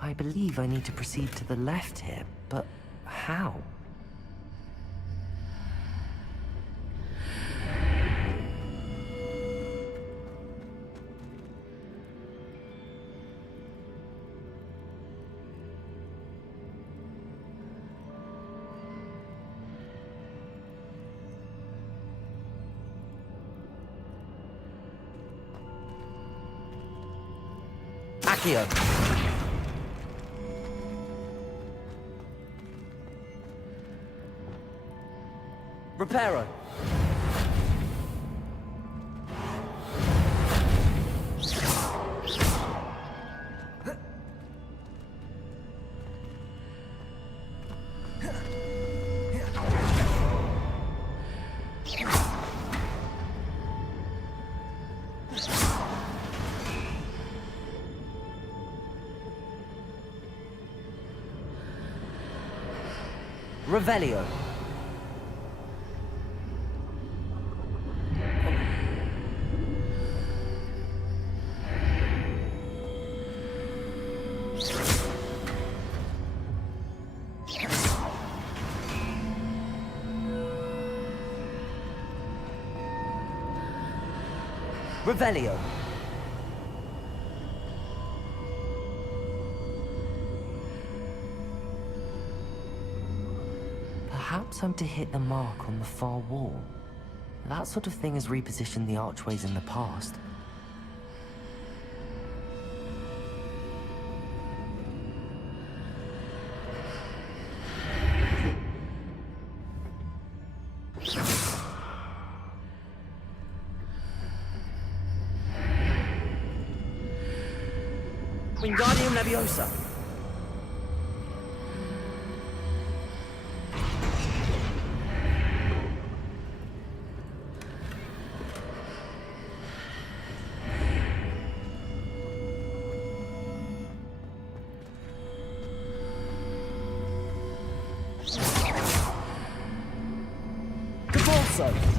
I believe I need to proceed to the left here, but how? Accio! Reparo! Revelio. Revelio. Perhaps I'm to hit the mark on the far wall. That sort of thing has repositioned the archways in the past. Wingardium Leviosa. Levioso!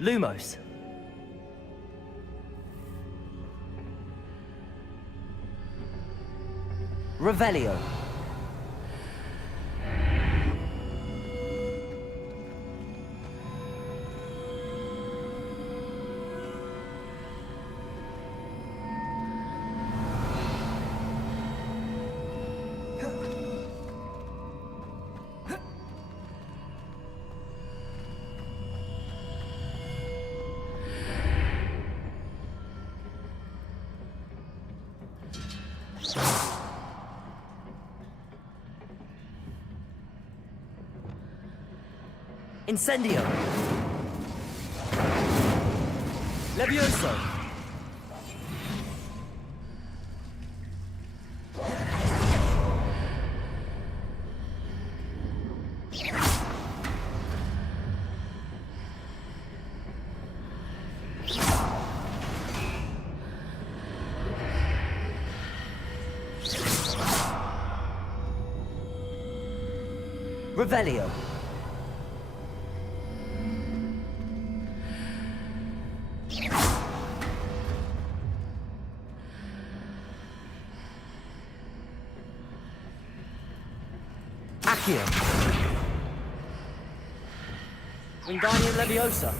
Lumos. Revelio. Incendio. Levioso. Revelio. Accio. Wingardium Leviosa.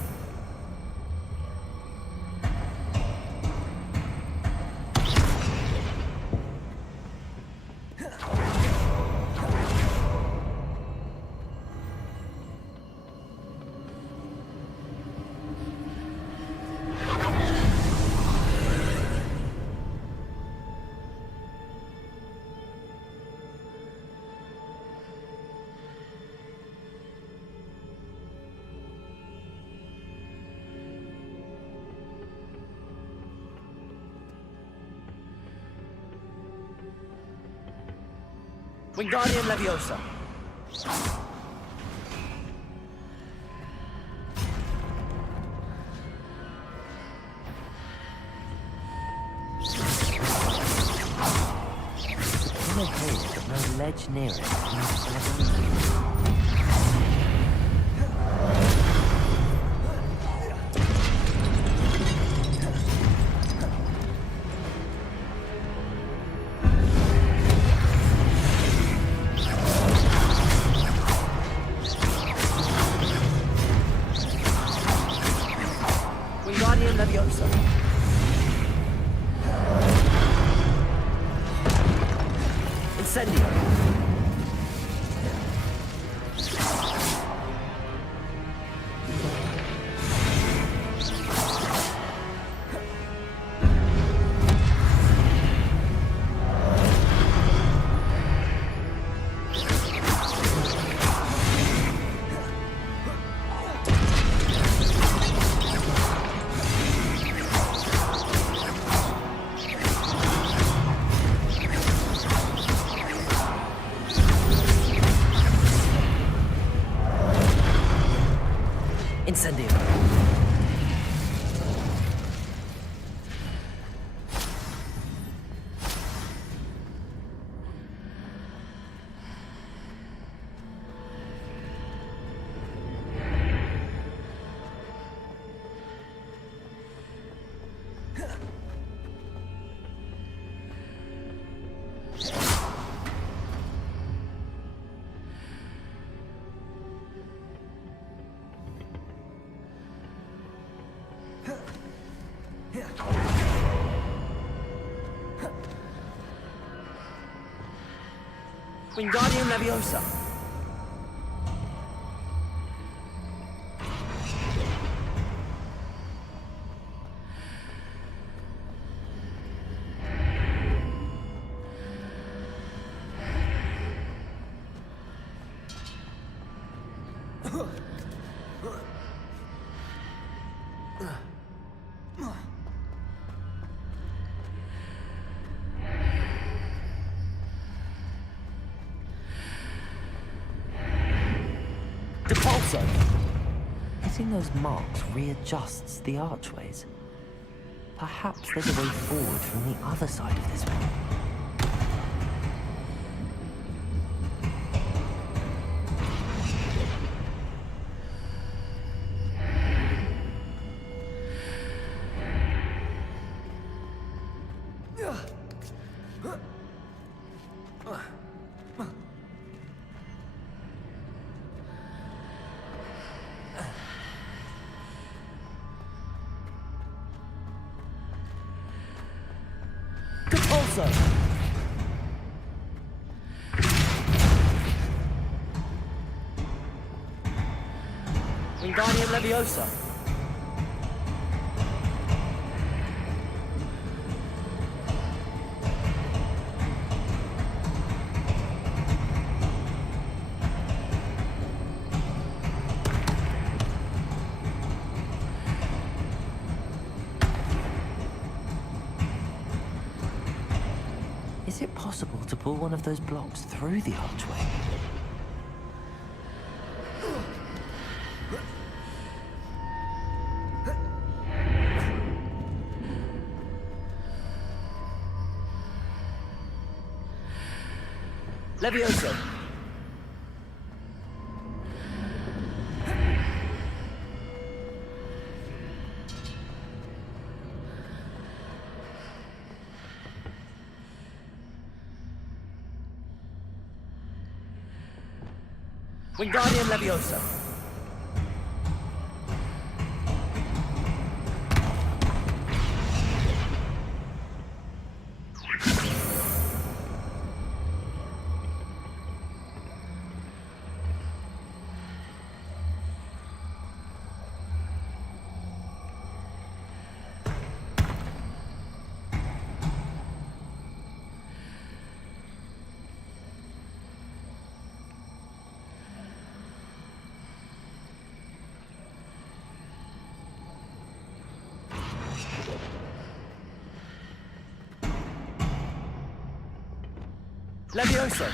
Wingardium Leviosa. No cave, but no ledge near it. Wingardium Leviosa. Incendio. Incendio. Wingardium Leviosa. Leaving those marks readjusts the archways. Perhaps there's a way forward from the other side of this one. Wingardium Leviosa. Is it possible to pull one of those blocks through the archway? Levioso. Wingardium Leviosa. Levioso.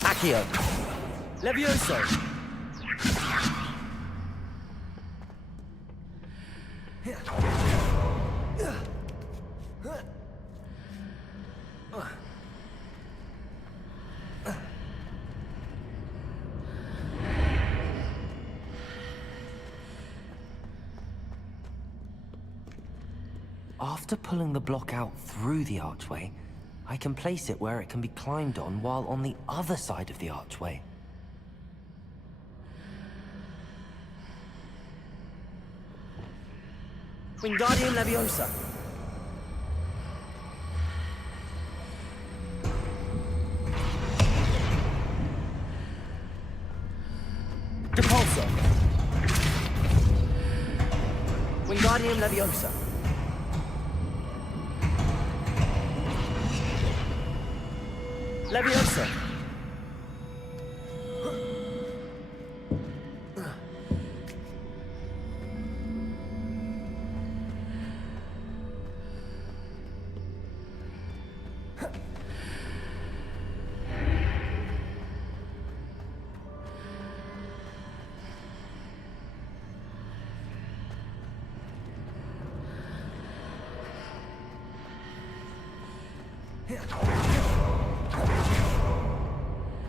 Accio. Levioso. After pulling the block out through the archway, I can place it where it can be climbed on while on the other side of the archway. Wingardium Leviosa. Depulso. Wingardium Leviosa. Leviosa.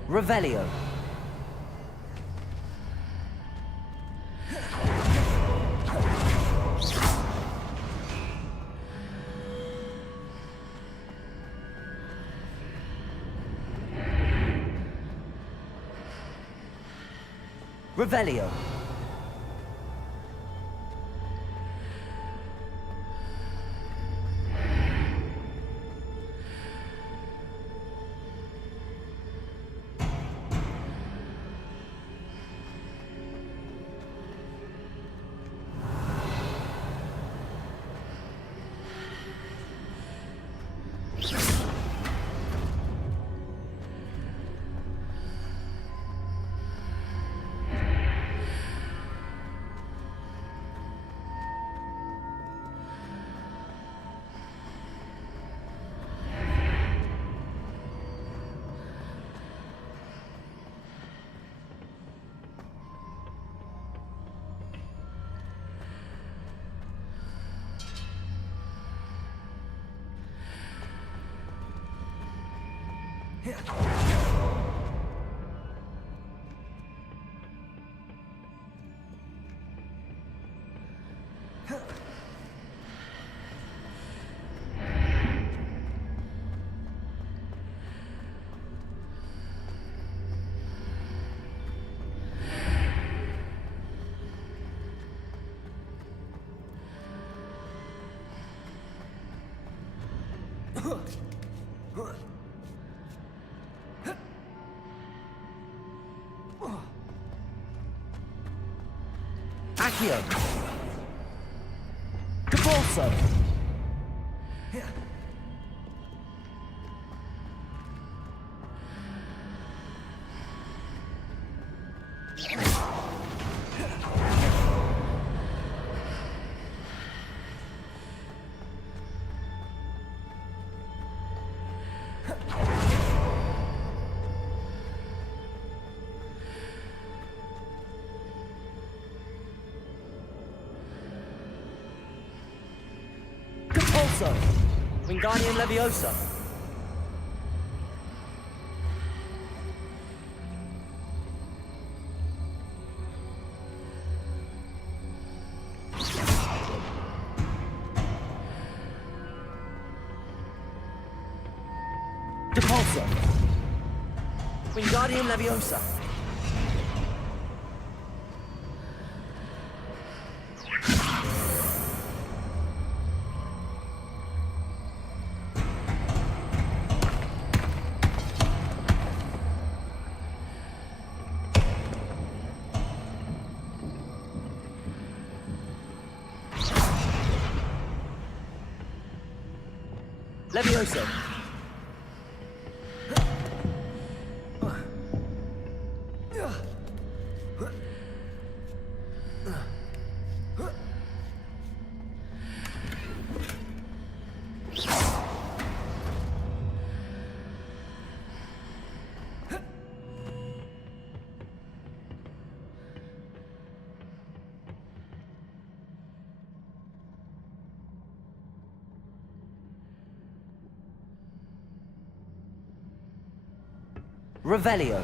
Revelio. Revelio. Accio. Capulso. Capulso. Wingardium Leviosa. Capulso. Wingardium Leviosa. Leviosa. Revelio.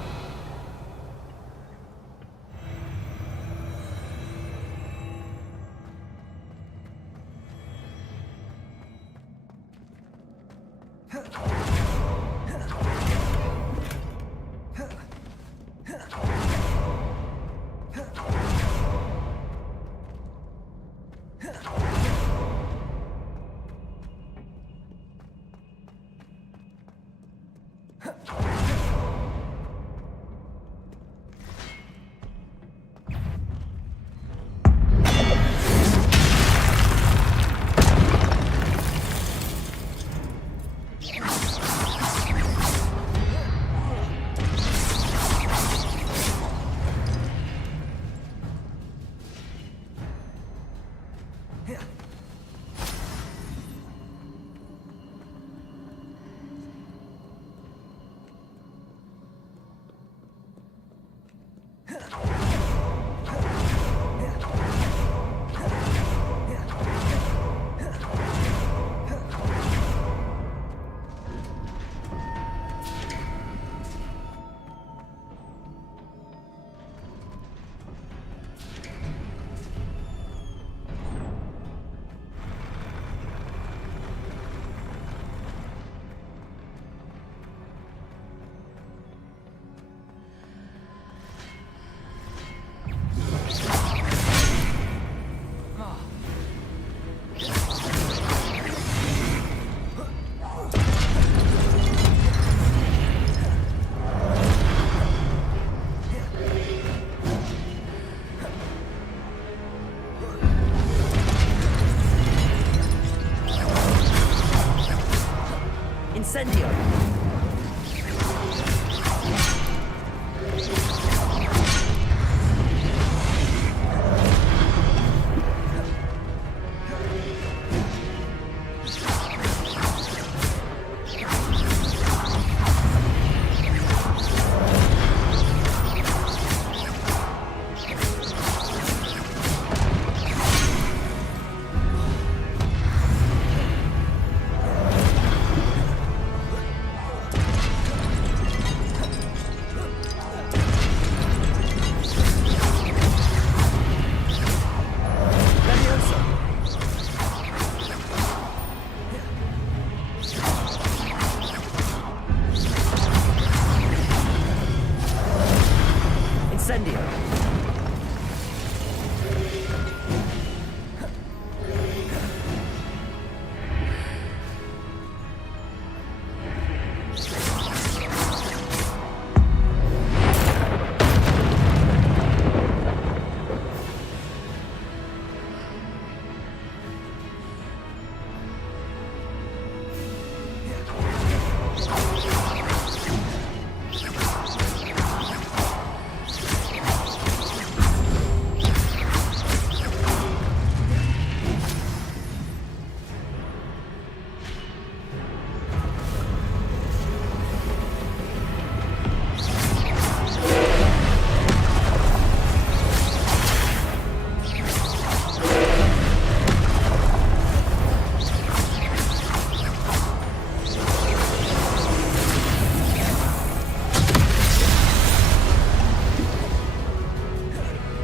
Incendio.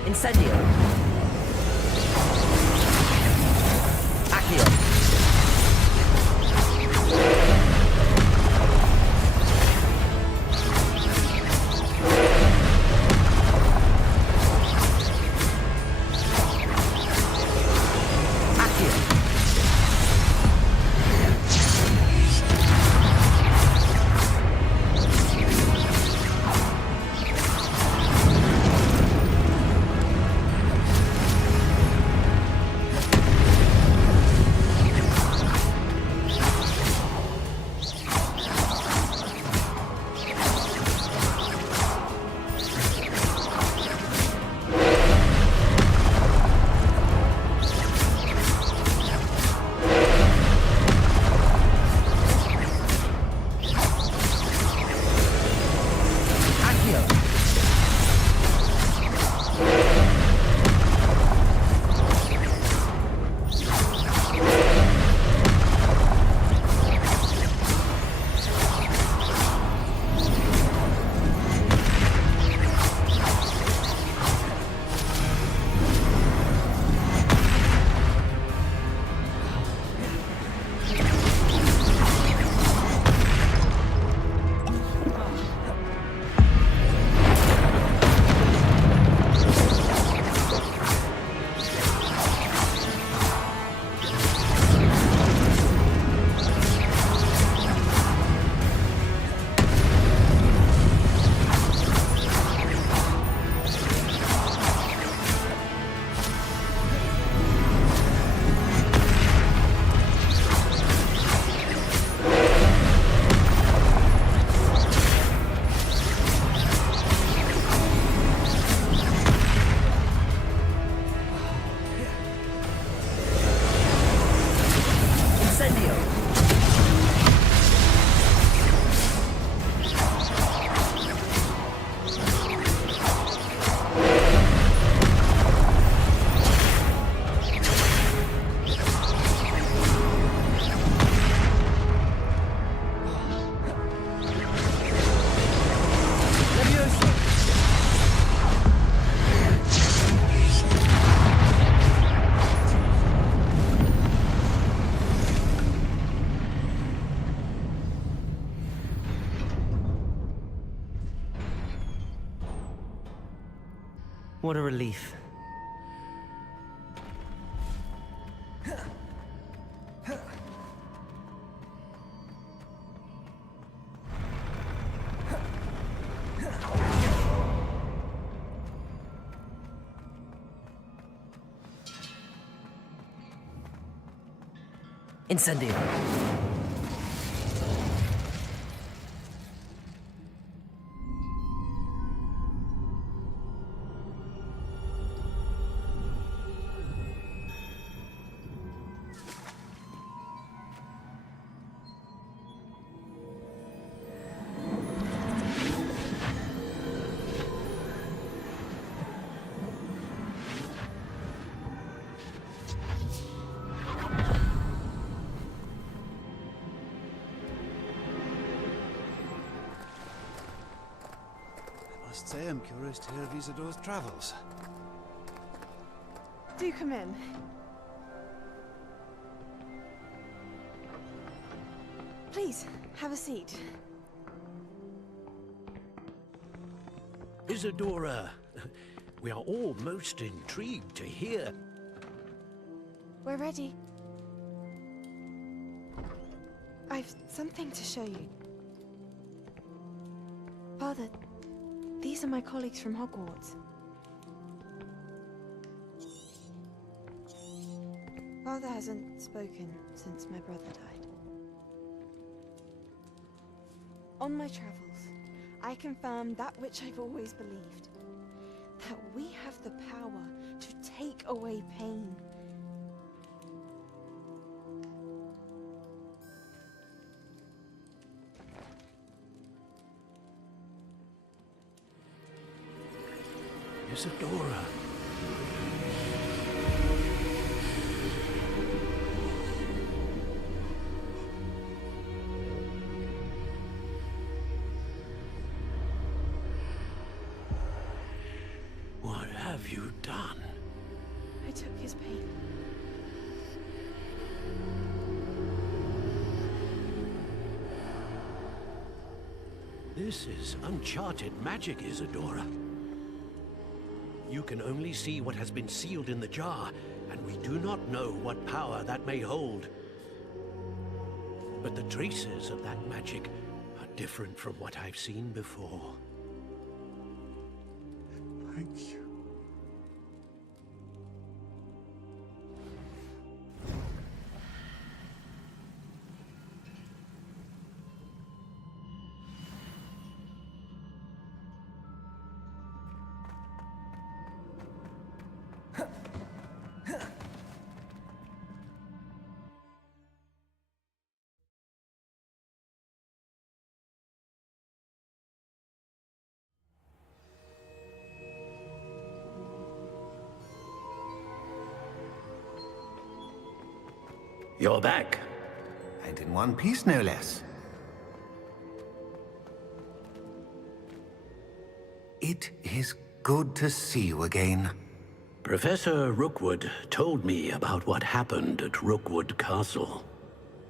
Incendio. Accio. What a relief. Incendio. I must say I'm curious to hear of Isadora's travels. Do come in. Please, have a seat. Isadora, we are all most intrigued to hear. We're ready. I've something to show you. Father, these are my colleagues from Hogwarts. Father hasn't spoken since my brother died. On my travels, I confirmed that which I've always believed. That we have the power to take away pain. Isadora. What have you done? I took his pain. This is uncharted magic, Isadora. You can only see what has been sealed in the jar, and we do not know what power that may hold. But the traces of that magic are different from what I've seen before. Thank you. You're back. And in one piece, no less. It is good to see you again. Professor Rookwood told me about what happened at Rookwood Castle.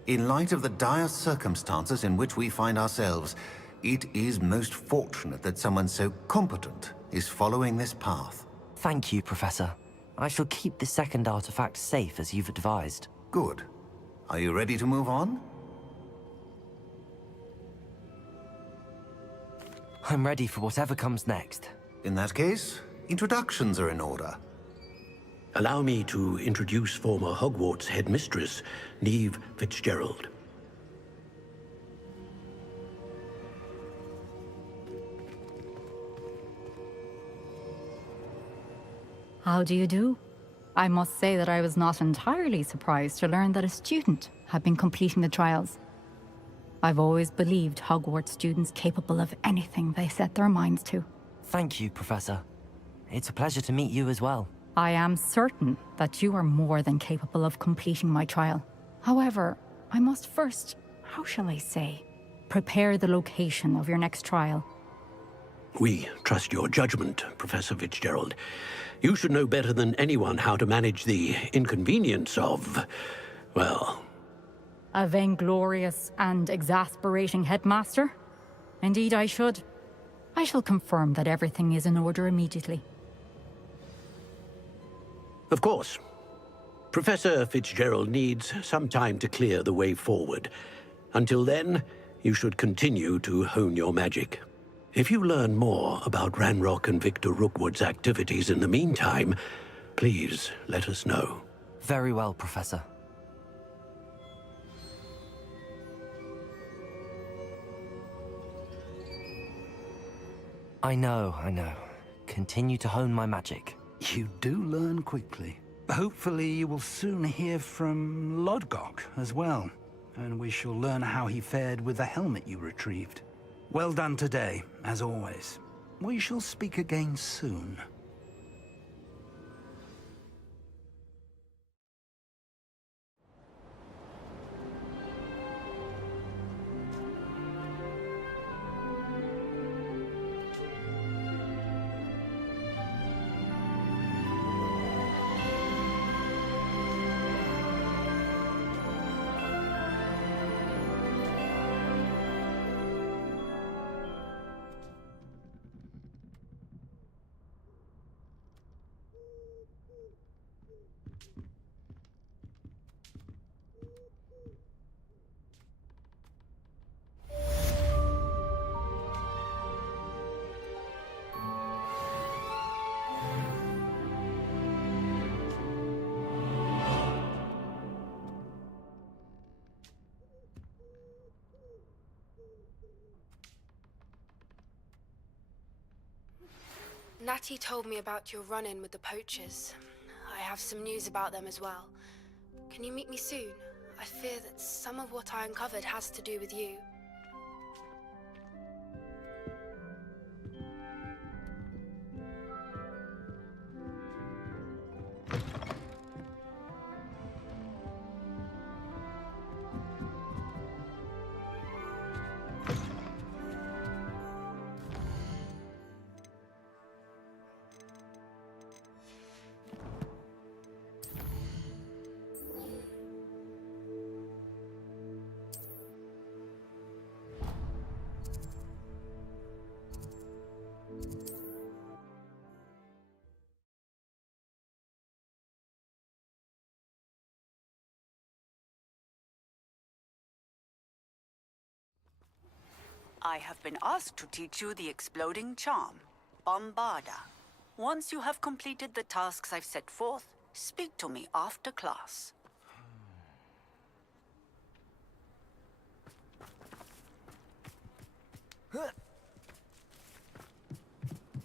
In light of the dire circumstances in which we find ourselves, it is most fortunate that someone so competent is following this path. Thank you, Professor. I shall keep the second artifact safe as you've advised. Good. Are you ready to move on? I'm ready for whatever comes next. In that case, introductions are in order. Allow me to introduce former Hogwarts headmistress, Neve Fitzgerald. How do you do? I must say that I was not entirely surprised to learn that a student had been completing the trials. I've always believed Hogwarts students capable of anything they set their minds to. Thank you, Professor. It's a pleasure to meet you as well. I am certain that you are more than capable of completing my trial. However, I must first, how shall I say, prepare the location of your next trial. We trust your judgment, Professor Fitzgerald. You should know better than anyone how to manage the inconvenience of, well... A vainglorious and exasperating headmaster? Indeed I should. I shall confirm that everything is in order immediately. Of course. Professor Fitzgerald needs some time to clear the way forward. Until then, you should continue to hone your magic. If you learn more about Ranrock and Victor Rookwood's activities in the meantime, please let us know. Very well, Professor. I know. Continue to hone my magic. You do learn quickly. Hopefully you will soon hear from Lodgok as well, and we shall learn how he fared with the helmet you retrieved. Well done today, as always. We shall speak again soon. Natty told me about your run-in with the poachers. I have some news about them as well. Can you meet me soon? I fear that some of what I uncovered has to do with you. I have been asked to teach you the exploding charm, Bombarda. Once you have completed the tasks I've set forth, speak to me after class.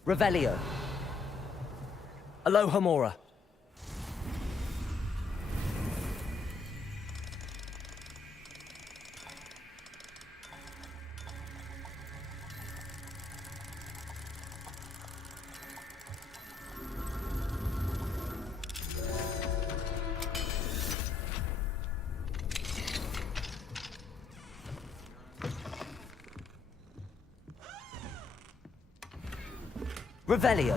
Revelio. Aloha Mora. Revelio.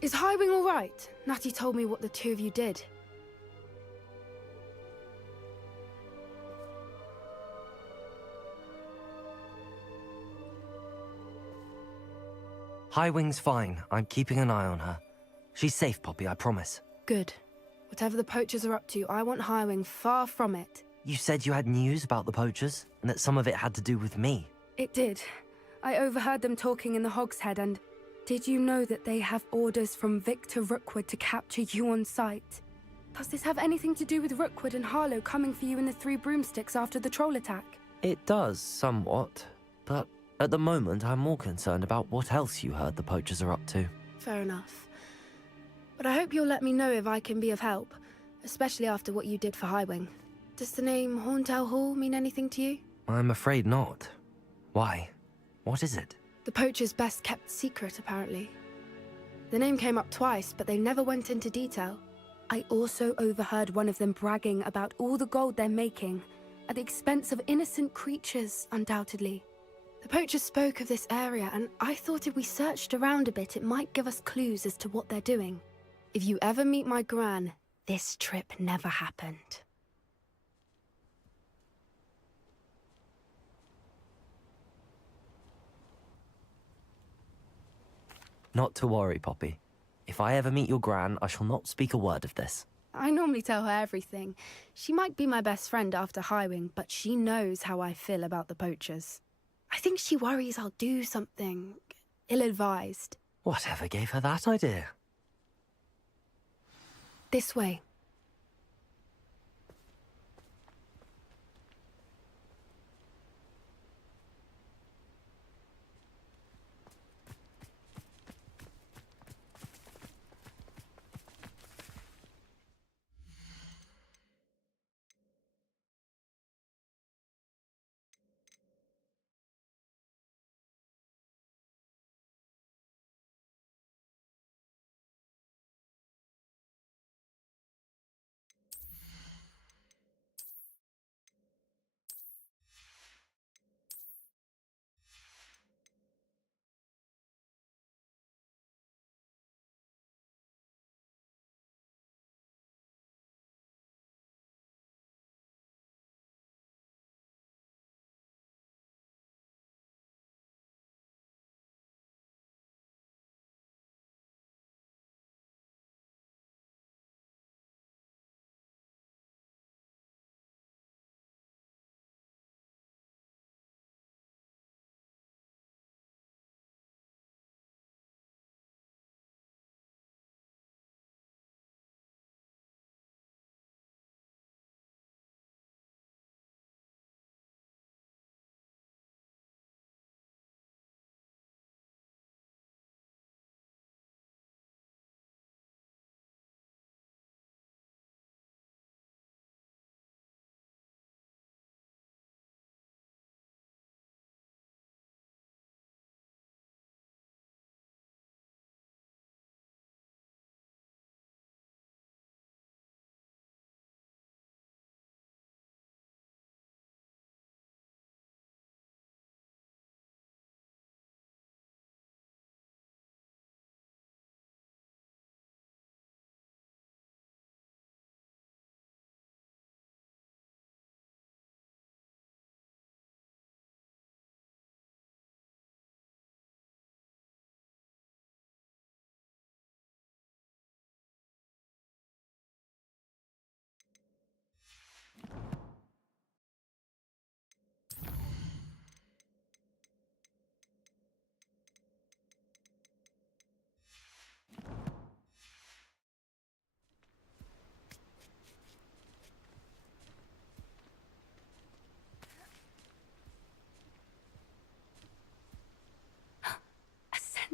Is Highwing all right? Natty told me what the two of you did. Highwing's fine. I'm keeping an eye on her. She's safe, Poppy, I promise. Good. Whatever the poachers are up to, I want Highwing far from it. You said you had news about the poachers, and that some of it had to do with me. It did. I overheard them talking in the Hogshead, and did you know that they have orders from Victor Rookwood to capture you on sight? Does this have anything to do with Rookwood and Harlow coming for you in the Three Broomsticks after the troll attack? It does, somewhat. But at the moment, I'm more concerned about what else you heard the poachers are up to. Fair enough. But I hope you'll let me know if I can be of help, especially after what you did for Highwing. Does the name Horntail Hall mean anything to you? I'm afraid not. Why? What is it? The poacher's best kept secret, apparently. The name came up twice, but they never went into detail. I also overheard one of them bragging about all the gold they're making, at the expense of innocent creatures, undoubtedly. The poacher spoke of this area, and I thought if we searched around a bit, it might give us clues as to what they're doing. If you ever meet my gran, this trip never happened. Not to worry, Poppy. If I ever meet your gran, I shall not speak a word of this. I normally tell her everything. She might be my best friend after Highwing, but she knows how I feel about the poachers. I think she worries I'll do something ill-advised. Whatever gave her that idea? This way.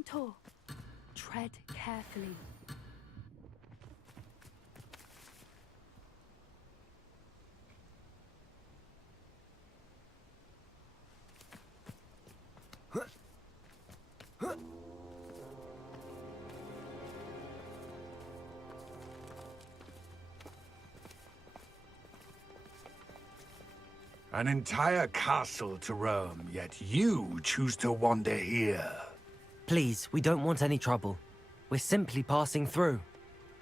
Centaur. Tread carefully. An entire castle to roam, yet you choose to wander here. Please, we don't want any trouble. We're simply passing through.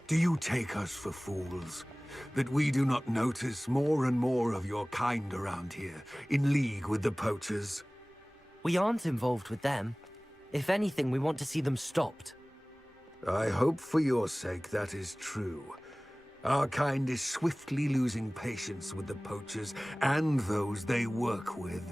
Do you take us for fools? That we do not notice more and more of your kind around here, in league with the poachers? We aren't involved with them. If anything, we want to see them stopped. I hope for your sake that is true. Our kind is swiftly losing patience with the poachers and those they work with.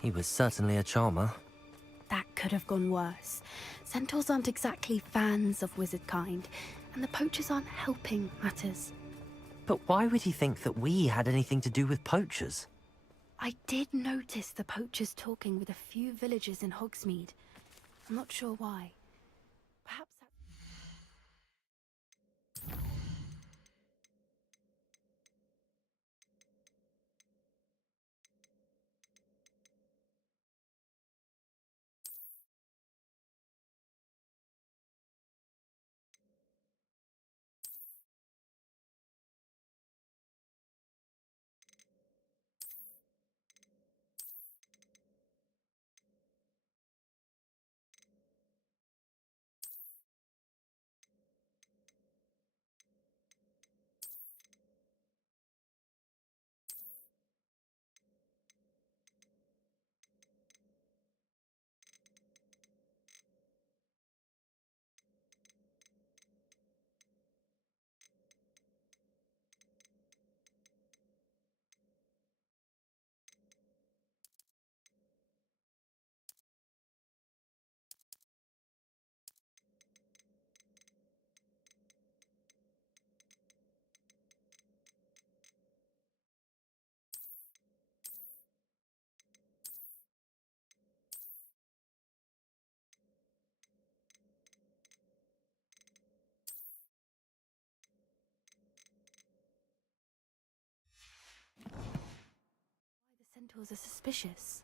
He was certainly a charmer. That could have gone worse. Centaurs aren't exactly fans of wizard kind, and the poachers aren't helping matters. But why would he think that we had anything to do with poachers? I did notice the poachers talking with a few villagers in Hogsmeade. I'm not sure why. Perhaps that... The centaurs are suspicious.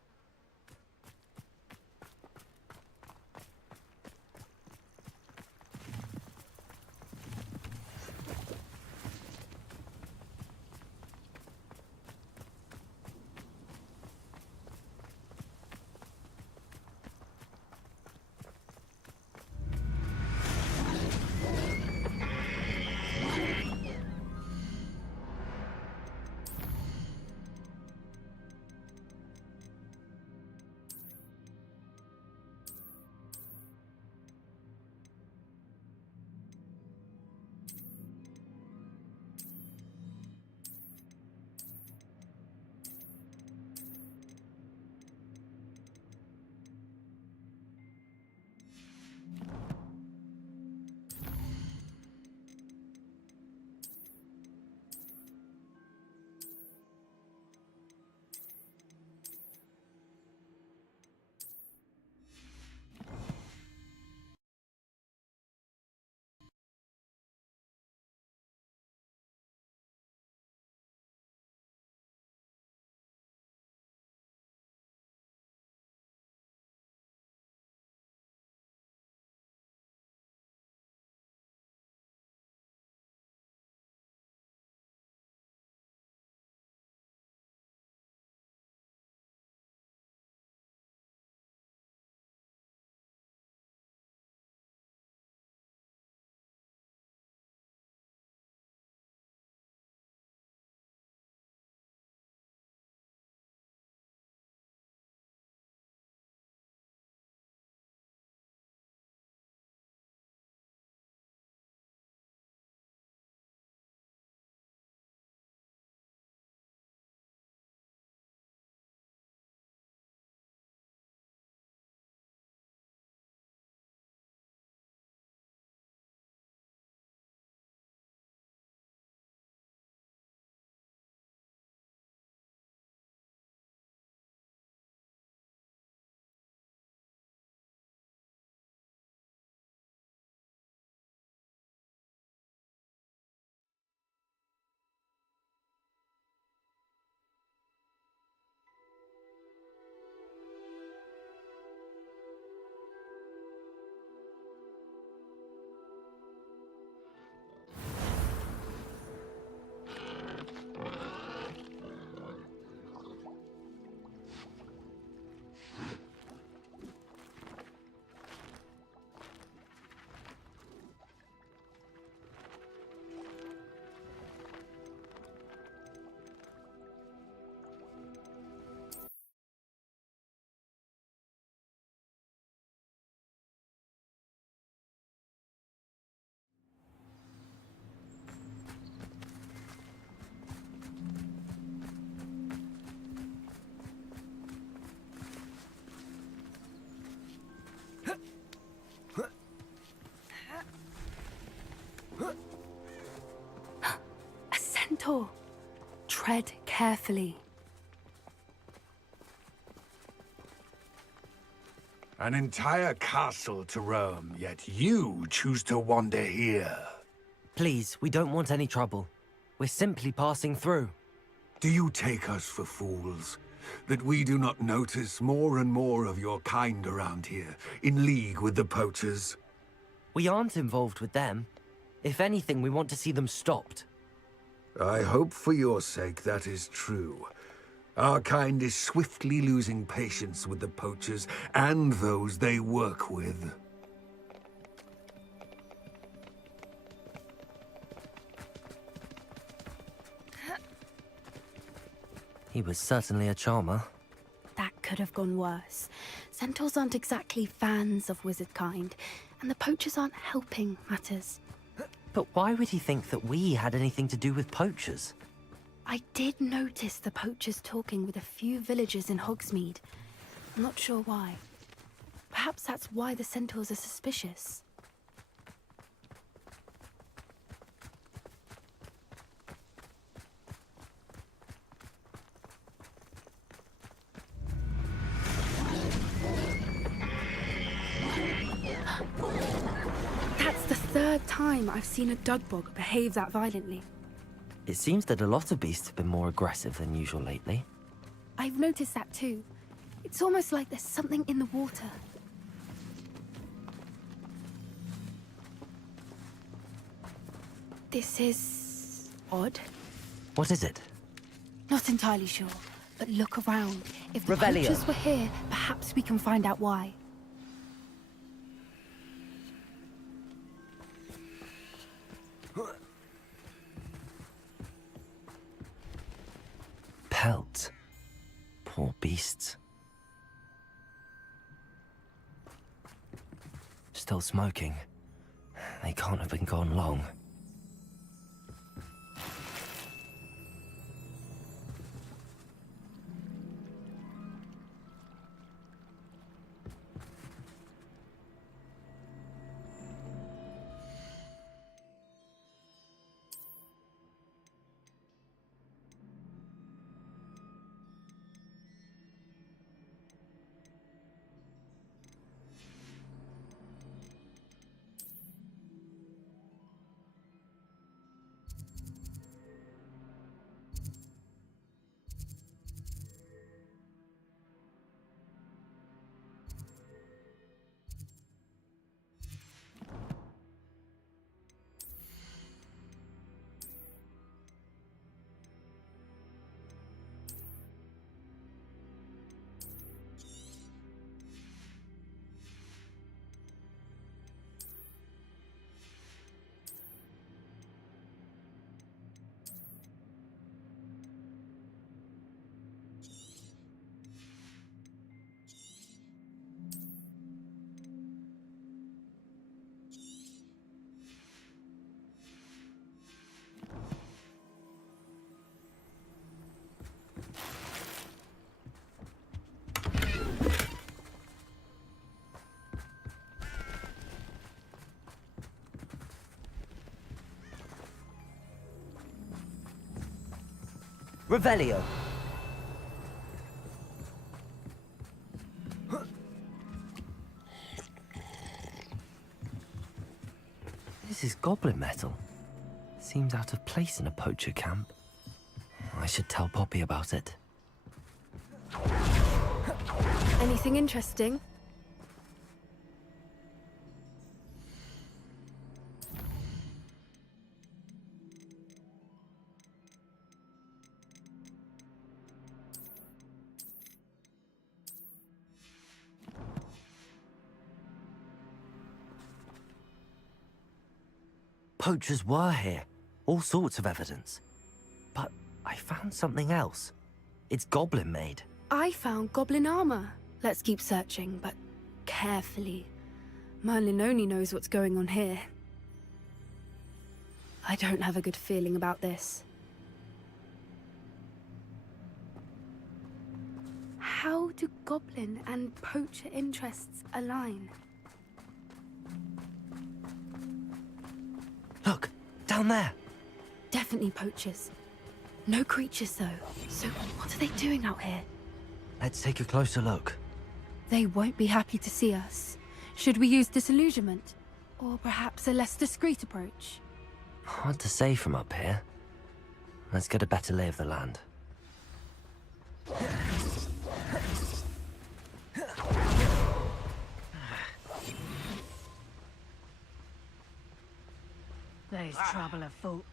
A centaur! Tread carefully. An entire castle to roam, yet you choose to wander here. Please, we don't want any trouble. We're simply passing through. Do you take us for fools? That we do not notice more and more of your kind around here, in league with the poachers? We aren't involved with them. If anything, we want to see them stopped. I hope for your sake that is true. Our kind is swiftly losing patience with the poachers and those they work with. He was certainly a charmer. That could have gone worse. Centaurs aren't exactly fans of wizard kind, and the poachers aren't helping matters. But why would he think that we had anything to do with poachers? I did notice the poachers talking with a few villagers in Hogsmeade. I'm not sure why. Perhaps that's why the centaurs are suspicious. That's the third time I've seen a dugbog behave that violently. It seems that a lot of beasts have been more aggressive than usual lately. I've noticed that too. It's almost like there's something in the water. This is odd. What is it? Not entirely sure, but look around. If the Revelio. poachers were here, perhaps we can find out why. Pelt. Poor beasts. Still smoking. They can't have been gone long. Revelio. This is goblin metal. Seems out of place in a poacher camp. I should tell Poppy about it. Anything interesting? Poachers were here. All sorts of evidence. But I found something else. It's goblin made. I found goblin armor. Let's keep searching, but carefully. Merlin only knows what's going on here. I don't have a good feeling about this. How do goblin and poacher interests align? Look, down there. Definitely poachers. No creatures, though. So what are they doing out here? Let's take a closer look. They won't be happy to see us. Should we use disillusionment? Or perhaps a less discreet approach? Hard to say from up here. Let's get a better lay of the land. There's trouble afoot.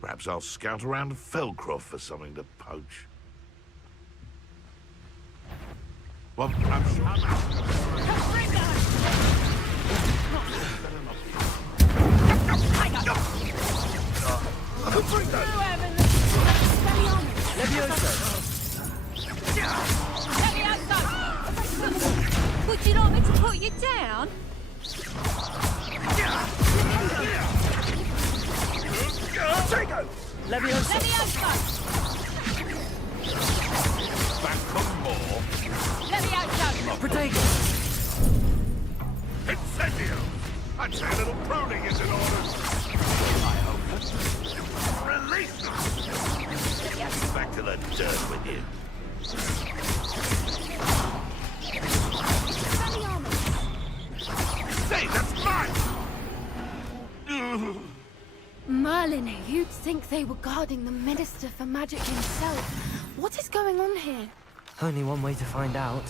Perhaps I'll scout around Felcroft for something to poach. Well, Would you like me to put you down? Leviosa! back for more. Protego! Incendio! I'd say a little pruning is in order. I hope. Release them! Back to the dirt with you. Say, that's mine! Merlin, you'd think they were guarding the Minister for Magic himself. What is going on here? Only one way to find out.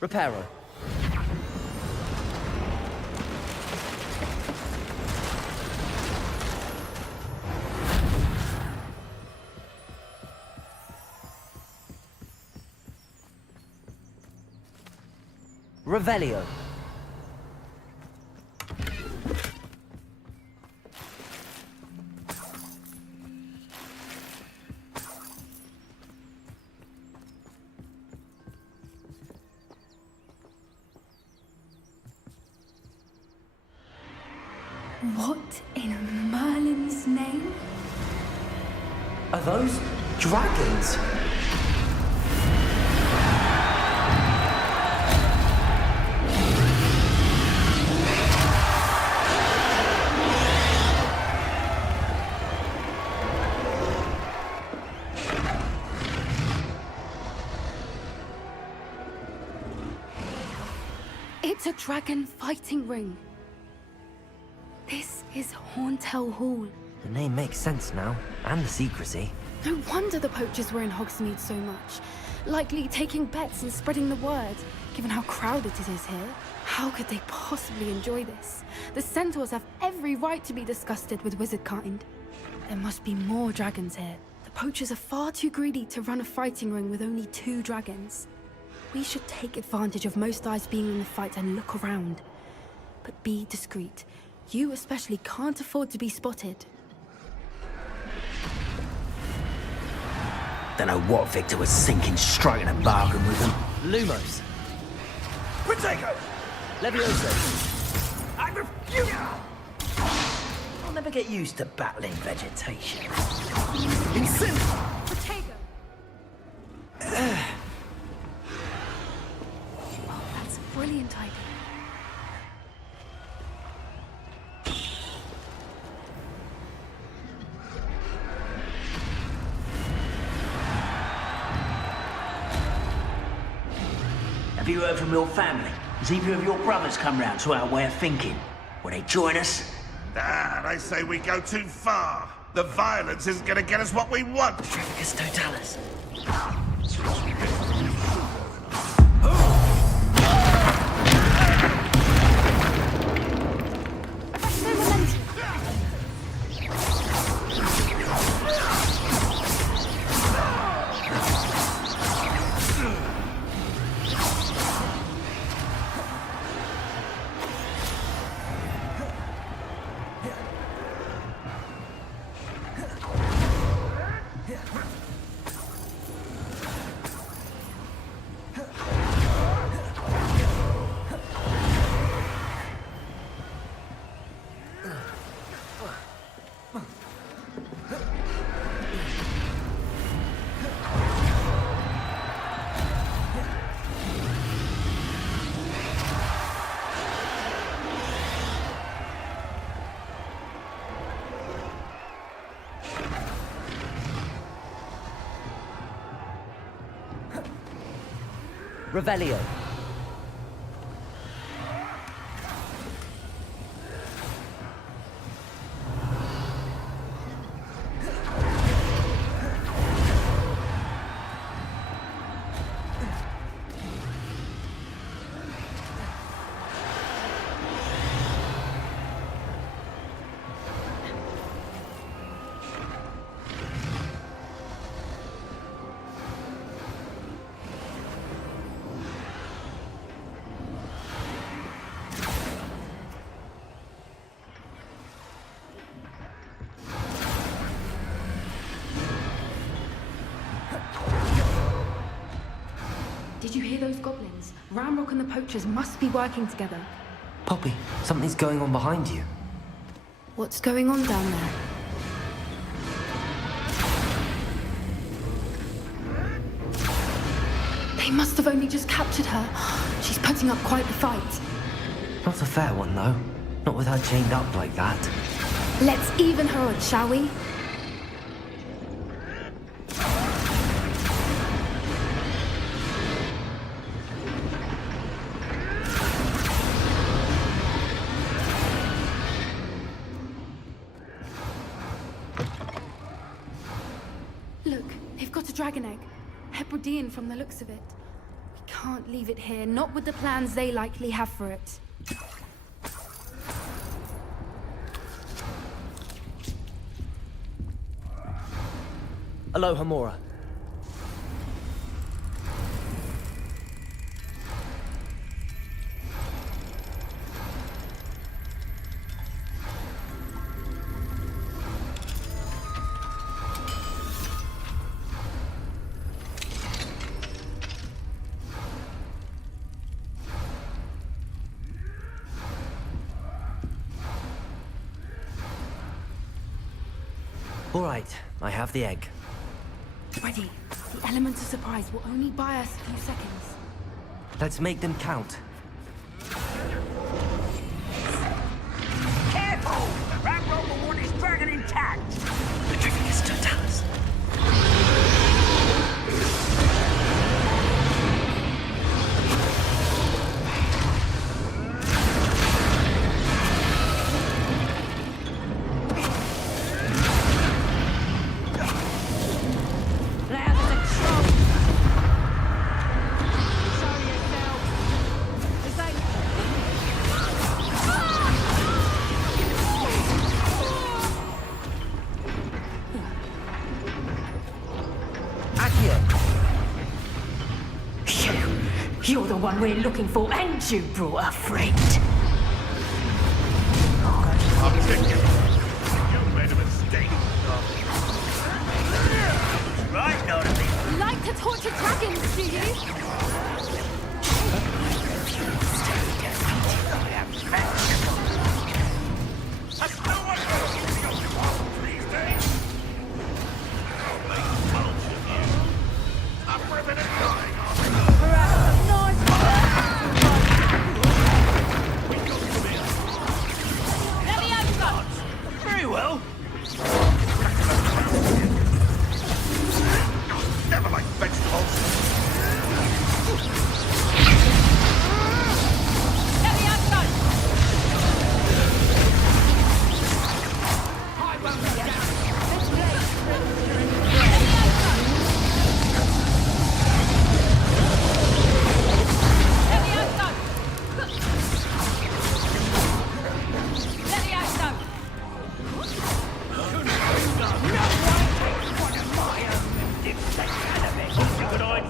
Reparo. Revelio. What in Merlin's name? Are those dragons? It's a dragon fighting ring. This is Horntail Hall. The name makes sense now, and the secrecy. No wonder the poachers were in Hogsmeade so much. Likely taking bets and spreading the word, given how crowded it is here. How could they possibly enjoy this? The centaurs have every right to be disgusted with wizard kind. There must be more dragons here. The poachers are far too greedy to run a fighting ring with only 2 dragons. We should take advantage of most eyes being in the fight and look around. But be discreet. You especially can't afford to be spotted. Don't know what Victor was thinking, striking a bargain with them. Lumos. Protego! Leviosa. I refuse! I'll never get used to battling vegetation. Protego! Oh, that's a brilliant idea. Have you heard from your family? Has either of your brothers come round to our way of thinking? Will they join us? Nah, they say we go too far. The violence isn't gonna get us what we want. It's Totalis. Revelio. Did you hear those goblins? Ramrock and the poachers must be working together. Poppy, something's going on behind you. What's going on down there? They must have only just captured her. She's putting up quite the fight. Not a fair one, though. Not with her chained up like that. Let's even her odds, shall we? Look, they've got a dragon egg. Hebridean from the looks of it. We can't leave it here, not with the plans they likely have for it. Aloha, Mora. All right, I have the egg. Ready. The element of surprise will only buy us a few seconds. Let's make them count. Careful! Ramrock will want his dragon intact! The Trificus Totalis. You're the one we're looking for, and you brought a friend. You made a mistake. Right, Dorothy. You like to torture dragons, do you? That's no one these days. I'll make a mulch of you. I'm ripping and dying. Very well. Never like vegetables.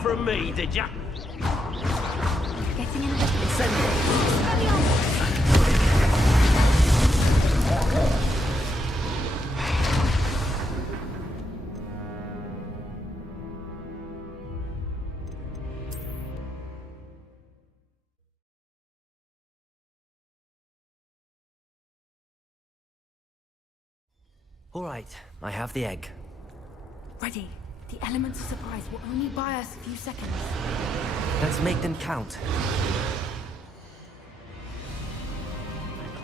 From me, did ya? Getting in a bit of All right, I have the egg. Ready. The element of surprise will only buy us a few seconds. Let's make them count.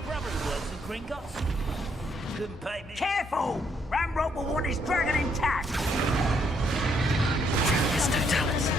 Brothers worth some Gringotts. Couldn't pay me. Careful! Ramrock will want his dragon intact. Trificus Totalis.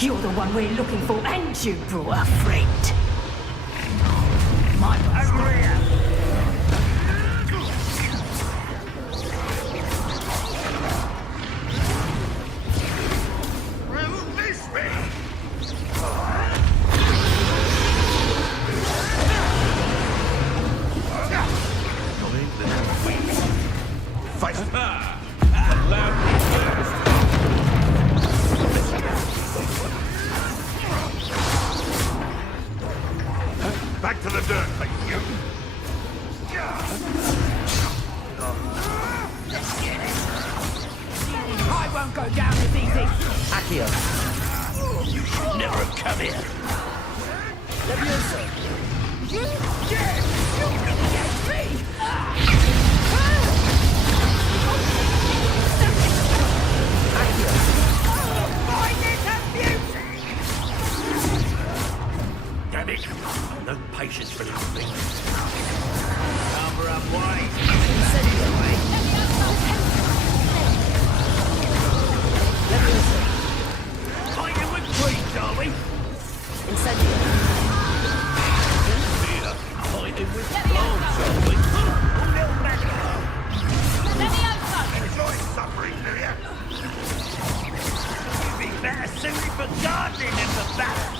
You're the one we're looking for, and you brought a friend. My career. Release me! Fight! Allow me first! Back to the dirt, you! I won't go down as easy. Accio. You should never have come here. Leviosa. You dare! You can get me! Find it amusing! Damn it! No patience for little things. Cover up, wide. Fighting with trees, are we? Incendio. Here, fighting with bombs, are we? Little Magno! Enjoy suffering, do ya? You'd be better suited for gardening than for battle.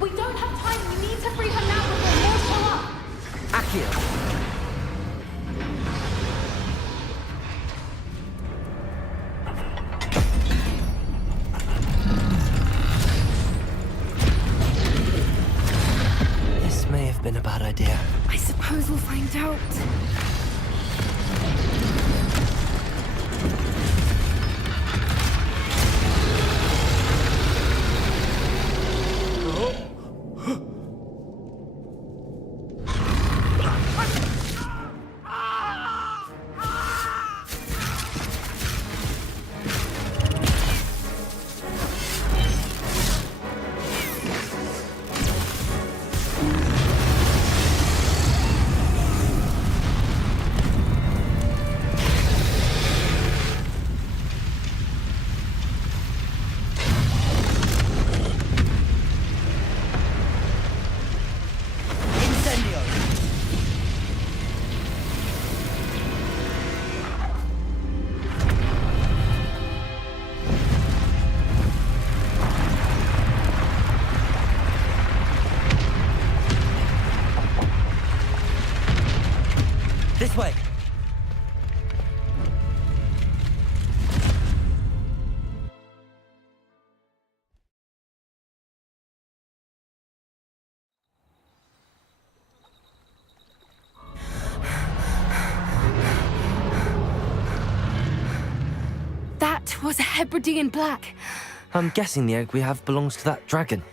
We don't have time. We need to free her now before more show up. Accio. This may have been a bad idea. I suppose we'll find out. This way. That was a Hebridean black. I'm guessing the egg we have belongs to that dragon.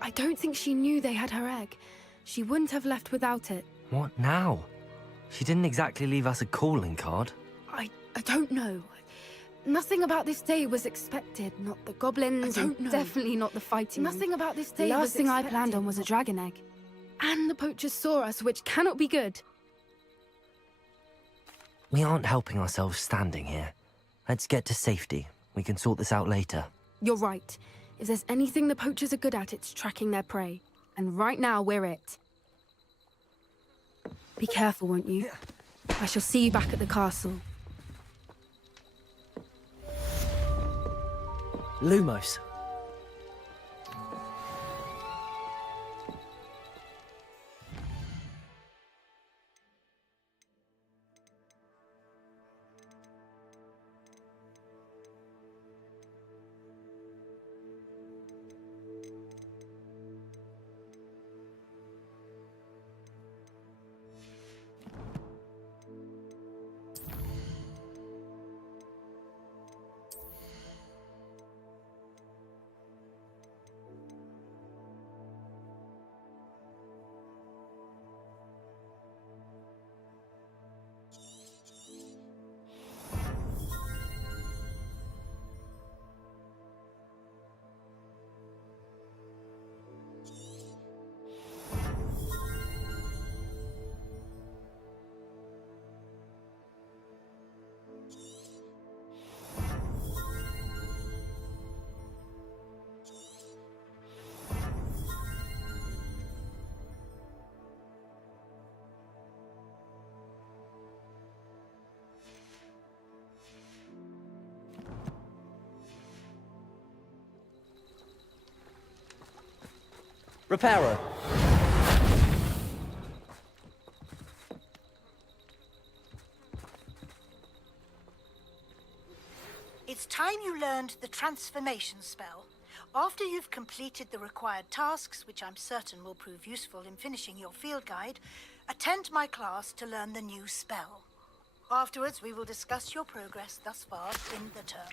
I don't think she knew they had her egg. She wouldn't have left without it. What now? She didn't exactly leave us a calling card. I don't know. Nothing about this day was expected. Not the goblins. I don't know. Definitely not the fighting. Nothing about this day. The last thing I planned on was a dragon egg. And the poachers saw us, which cannot be good. We aren't helping ourselves standing here. Let's get to safety. We can sort this out later. You're right. If there's anything the poachers are good at, it's tracking their prey. And right now, we're it. Be careful, won't you? I shall see you back at the castle. Lumos. Reparo. It's time you learned the transformation spell. After you've completed the required tasks, which I'm certain will prove useful in finishing your field guide, attend my class to learn the new spell. Afterwards, we will discuss your progress thus far in the term.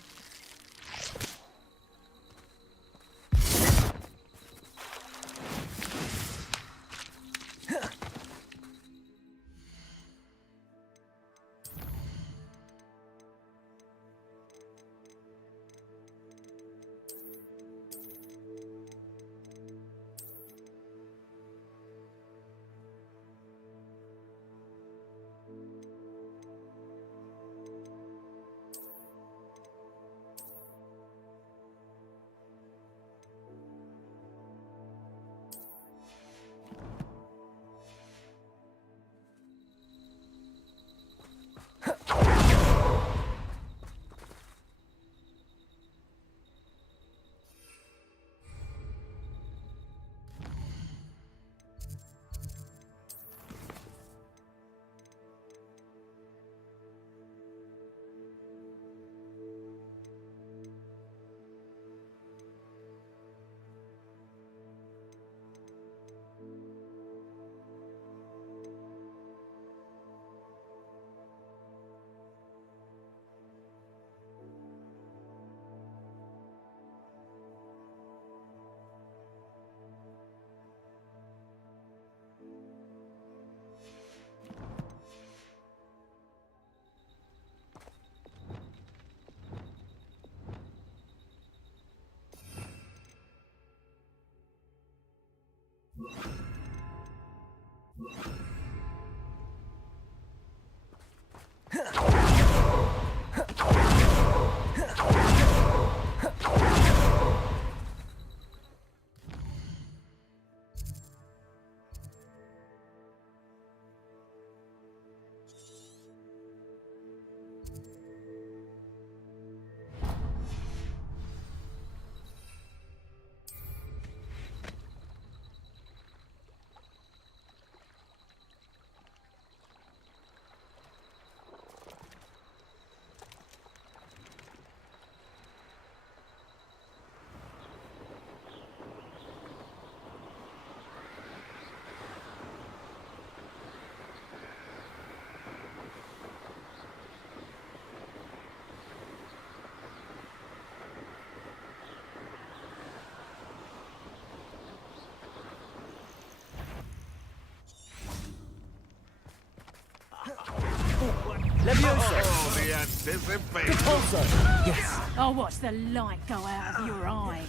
Leviosa! Oh, the anticipation! Repulsor! Yes! I'll watch the light go out of your eyes.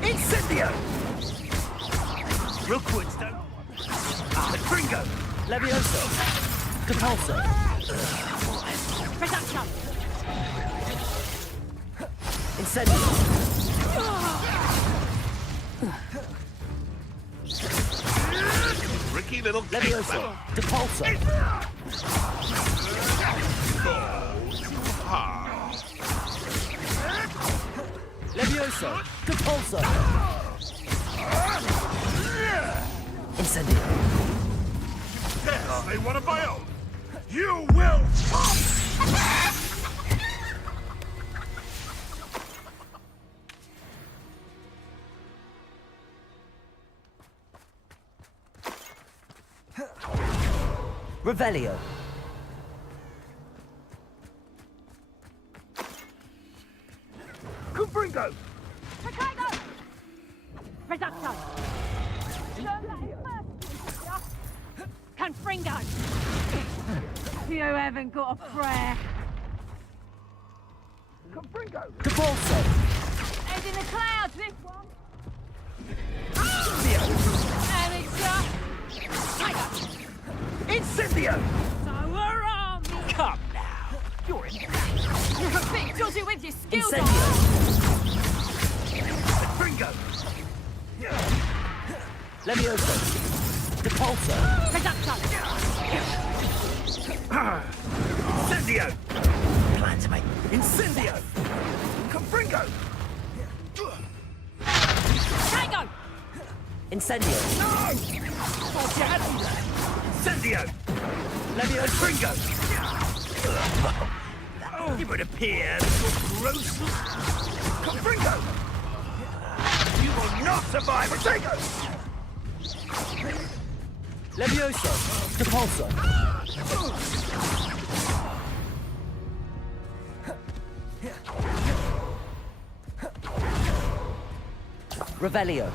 Incendio! Rookwood's don't... Gringo! Leviosa! Repulsor! Reduction! Incendio! Tricky little Leviosa! Repulsor! Leviosa! Repulsor! Incendio! Yes, they want a bio! You will come! Revelio! Confringo! Reduction! Confringo! You haven't got a prayer. Confringo! Repulsor! Head in the clouds, this one! Incendio! So we're on! Come now! You're in You're a bit dodgy with your skills Gringo! Leviosa! Repulsor! Reduction! Incendio! Plan to make... Incendio! Confringo! Tango! Incendio! No! Thought you had me there! Incendio! Leviosa! Fringo! It would appear that you're gross. Fringo! You will not survive Fringo! Leviosa! Depulso! Revelio!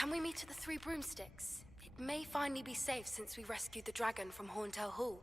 Can we meet at the Three Broomsticks? It may finally be safe since we rescued the dragon from Horntail Hall.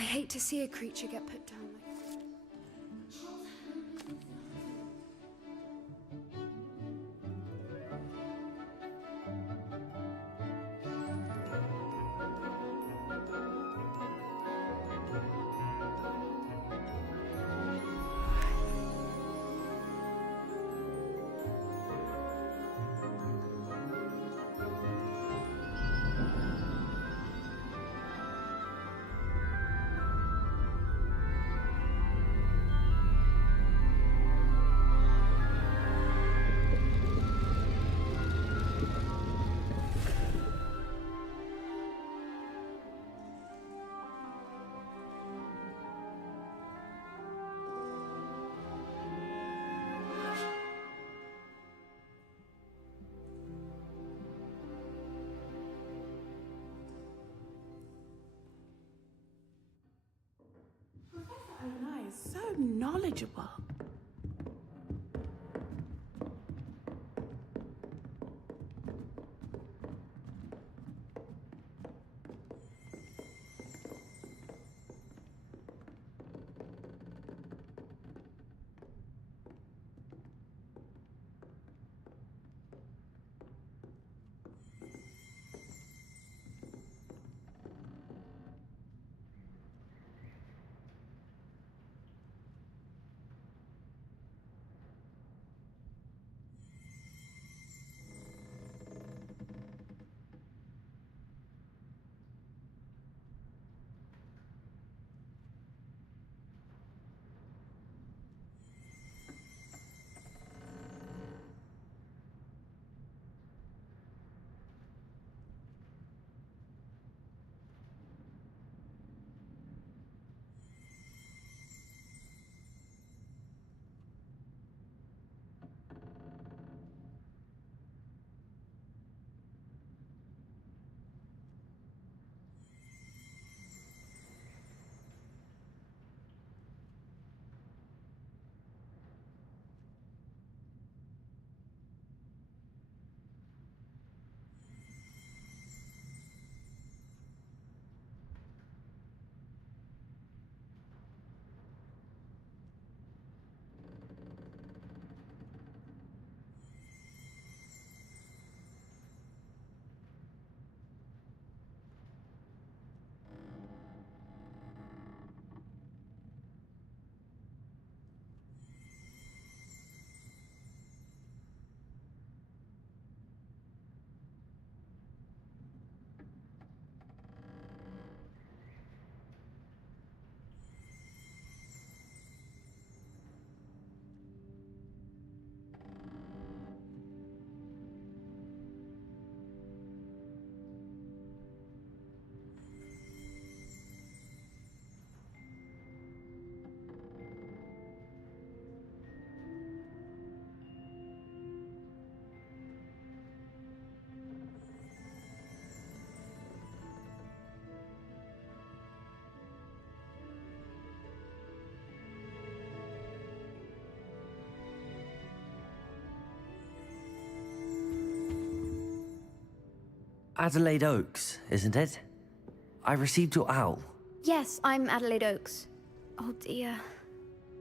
I hate to see a creature get put down like that. Anna is so knowledgeable. Adelaide Oaks, isn't it? I received your owl. Yes, I'm Adelaide Oaks. Oh dear.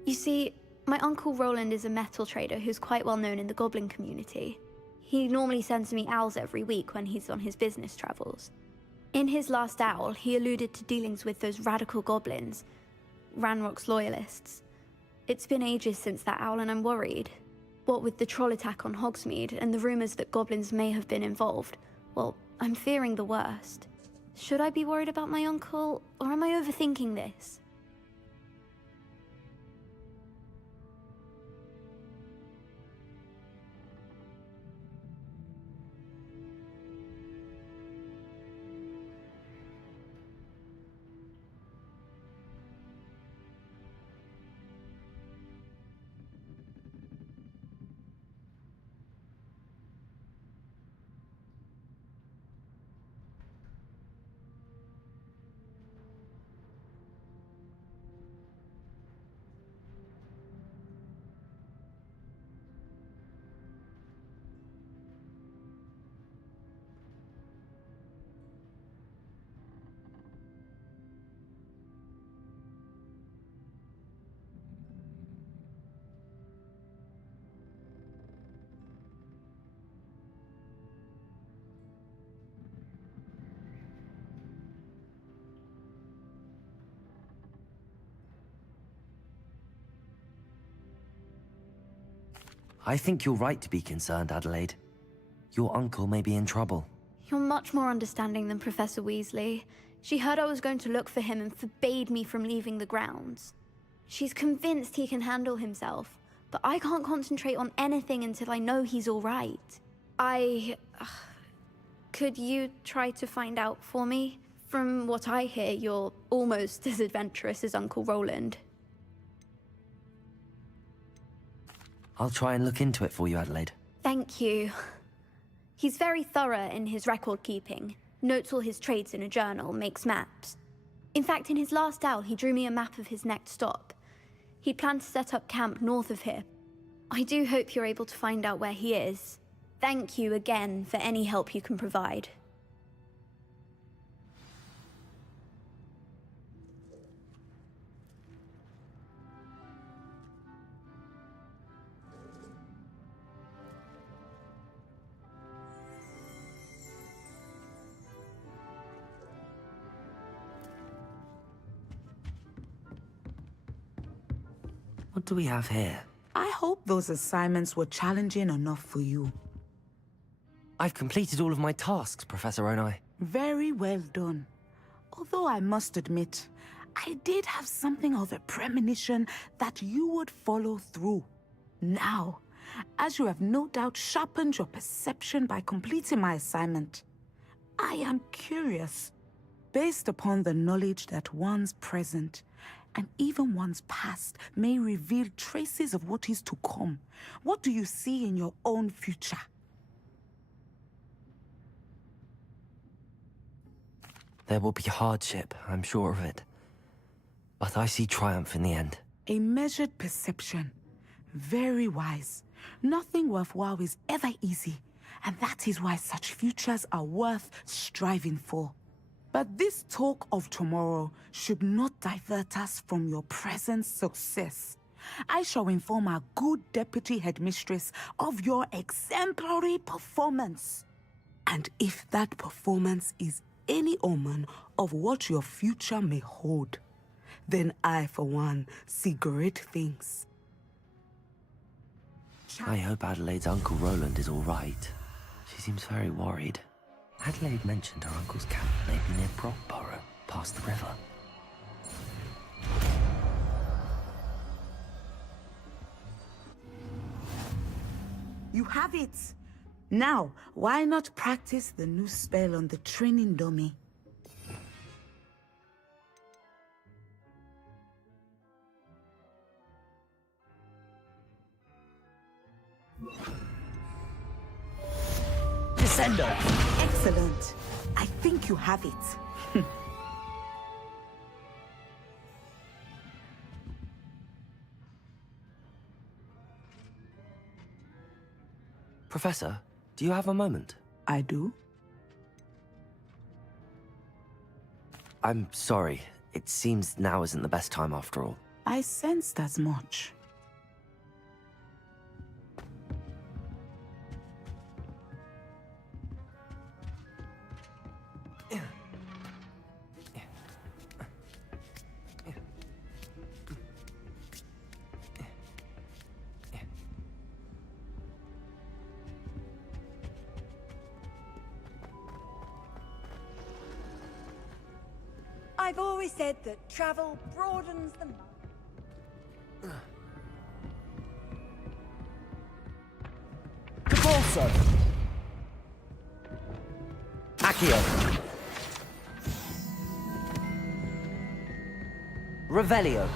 You see, my uncle Roland is a metal trader who's quite well known in the goblin community. He normally sends me owls every week when he's on his business travels. In his last owl, he alluded to dealings with those radical goblins, Ranrock's loyalists. It's been ages since that owl and I'm worried. What with the troll attack on Hogsmeade and the rumors that goblins may have been involved, well, I'm fearing the worst. Should I be worried about my uncle, or am I overthinking this? I think you're right to be concerned, Adelaide. Your uncle may be in trouble. You're much more understanding than Professor Weasley. She heard I was going to look for him and forbade me from leaving the grounds. She's convinced he can handle himself, but I can't concentrate on anything until I know he's all right. Could you try to find out for me? From what I hear, you're almost as adventurous as Uncle Roland. I'll try and look into it for you, Adelaide. Thank you. He's very thorough in his record keeping. Notes all his trades in a journal, makes maps. In fact, in his last owl, he drew me a map of his next stop. He'd planned to set up camp north of here. I do hope you're able to find out where he is. Thank you again for any help you can provide. What do we have here? I hope those assignments were challenging enough for you. I've completed all of my tasks, Professor Onai. Very well done. Although I must admit, I did have something of a premonition that you would follow through. Now, as you have no doubt sharpened your perception by completing my assignment, I am curious, based upon the knowledge that one's present and even one's past may reveal traces of what is to come. What do you see in your own future? There will be hardship, I'm sure of it. But I see triumph in the end. A measured perception. Very wise. Nothing worthwhile is ever easy, and that is why such futures are worth striving for. But this talk of tomorrow should not divert us from your present success. I shall inform our good deputy headmistress of your exemplary performance. And if that performance is any omen of what your future may hold, then I, for one, see great things. I hope Adelaide's Uncle Roland is all right. She seems very worried. Adelaide mentioned her uncle's camp may be near Brockborough, past the river. You have it! Now, why not practice the new spell on the training dummy? Descendo! Excellent. I think you have it. Professor, do you have a moment? I do. I'm sorry. It seems now isn't the best time after all. I sensed as much. I've always said that travel broadens the mind. Capulso! Accio! Revelio!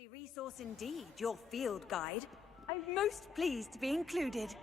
handy resource indeed, your field guide. I'm most pleased to be included.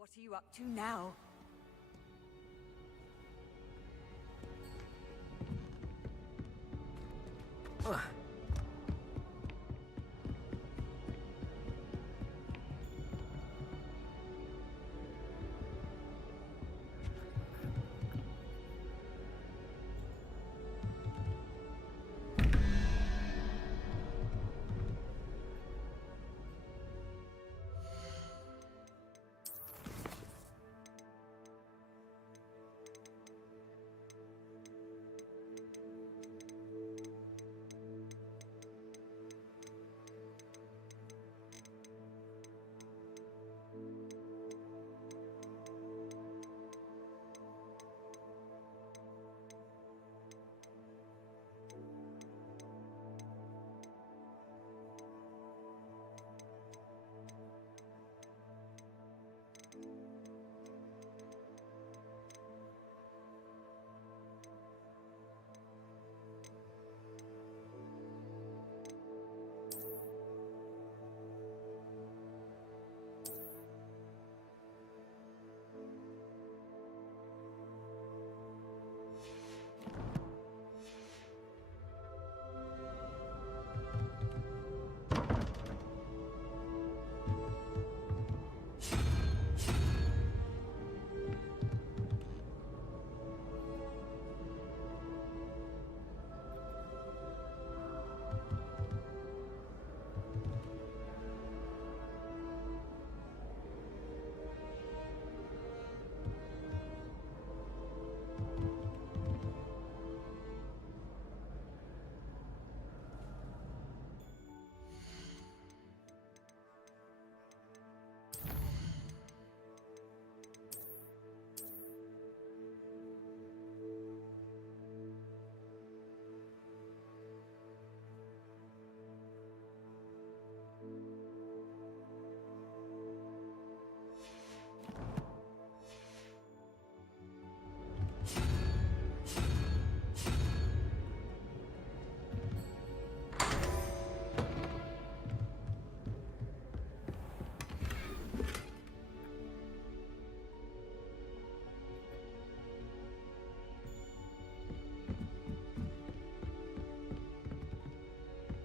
What are you up to now?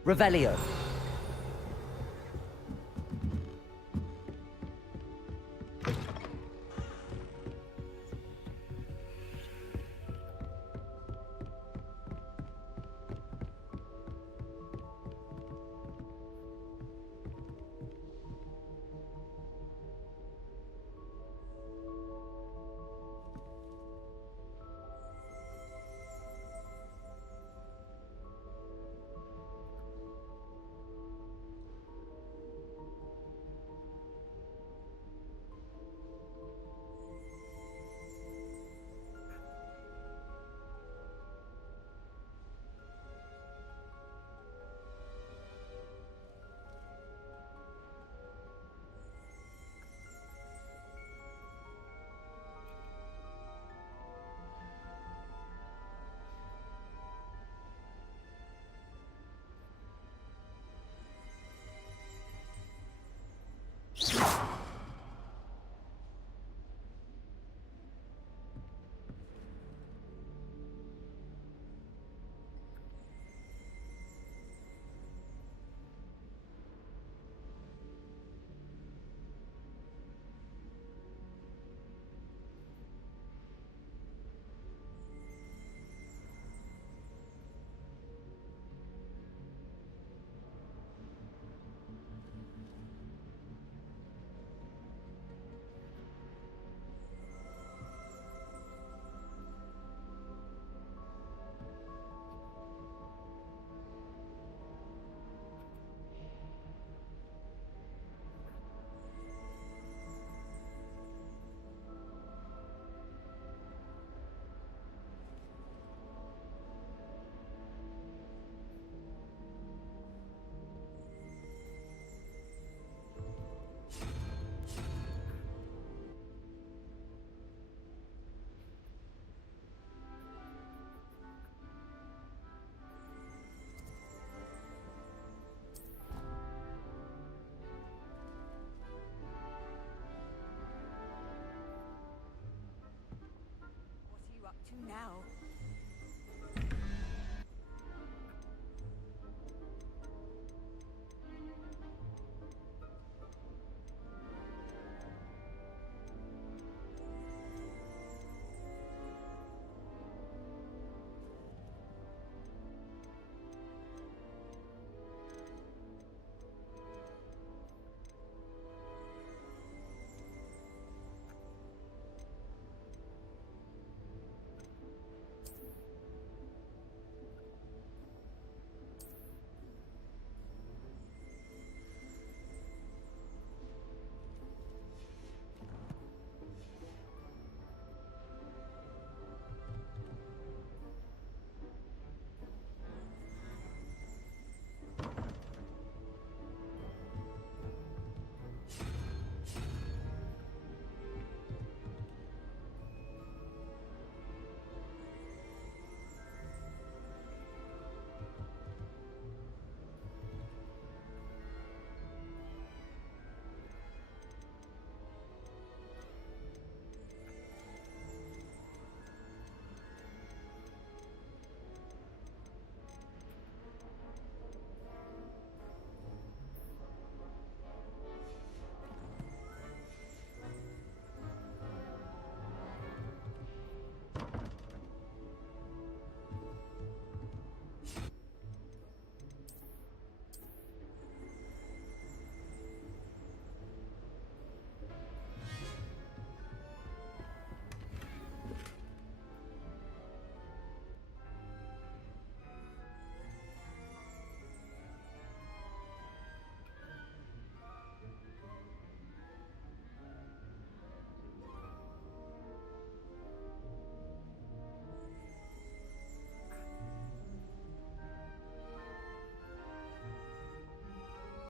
Revelio.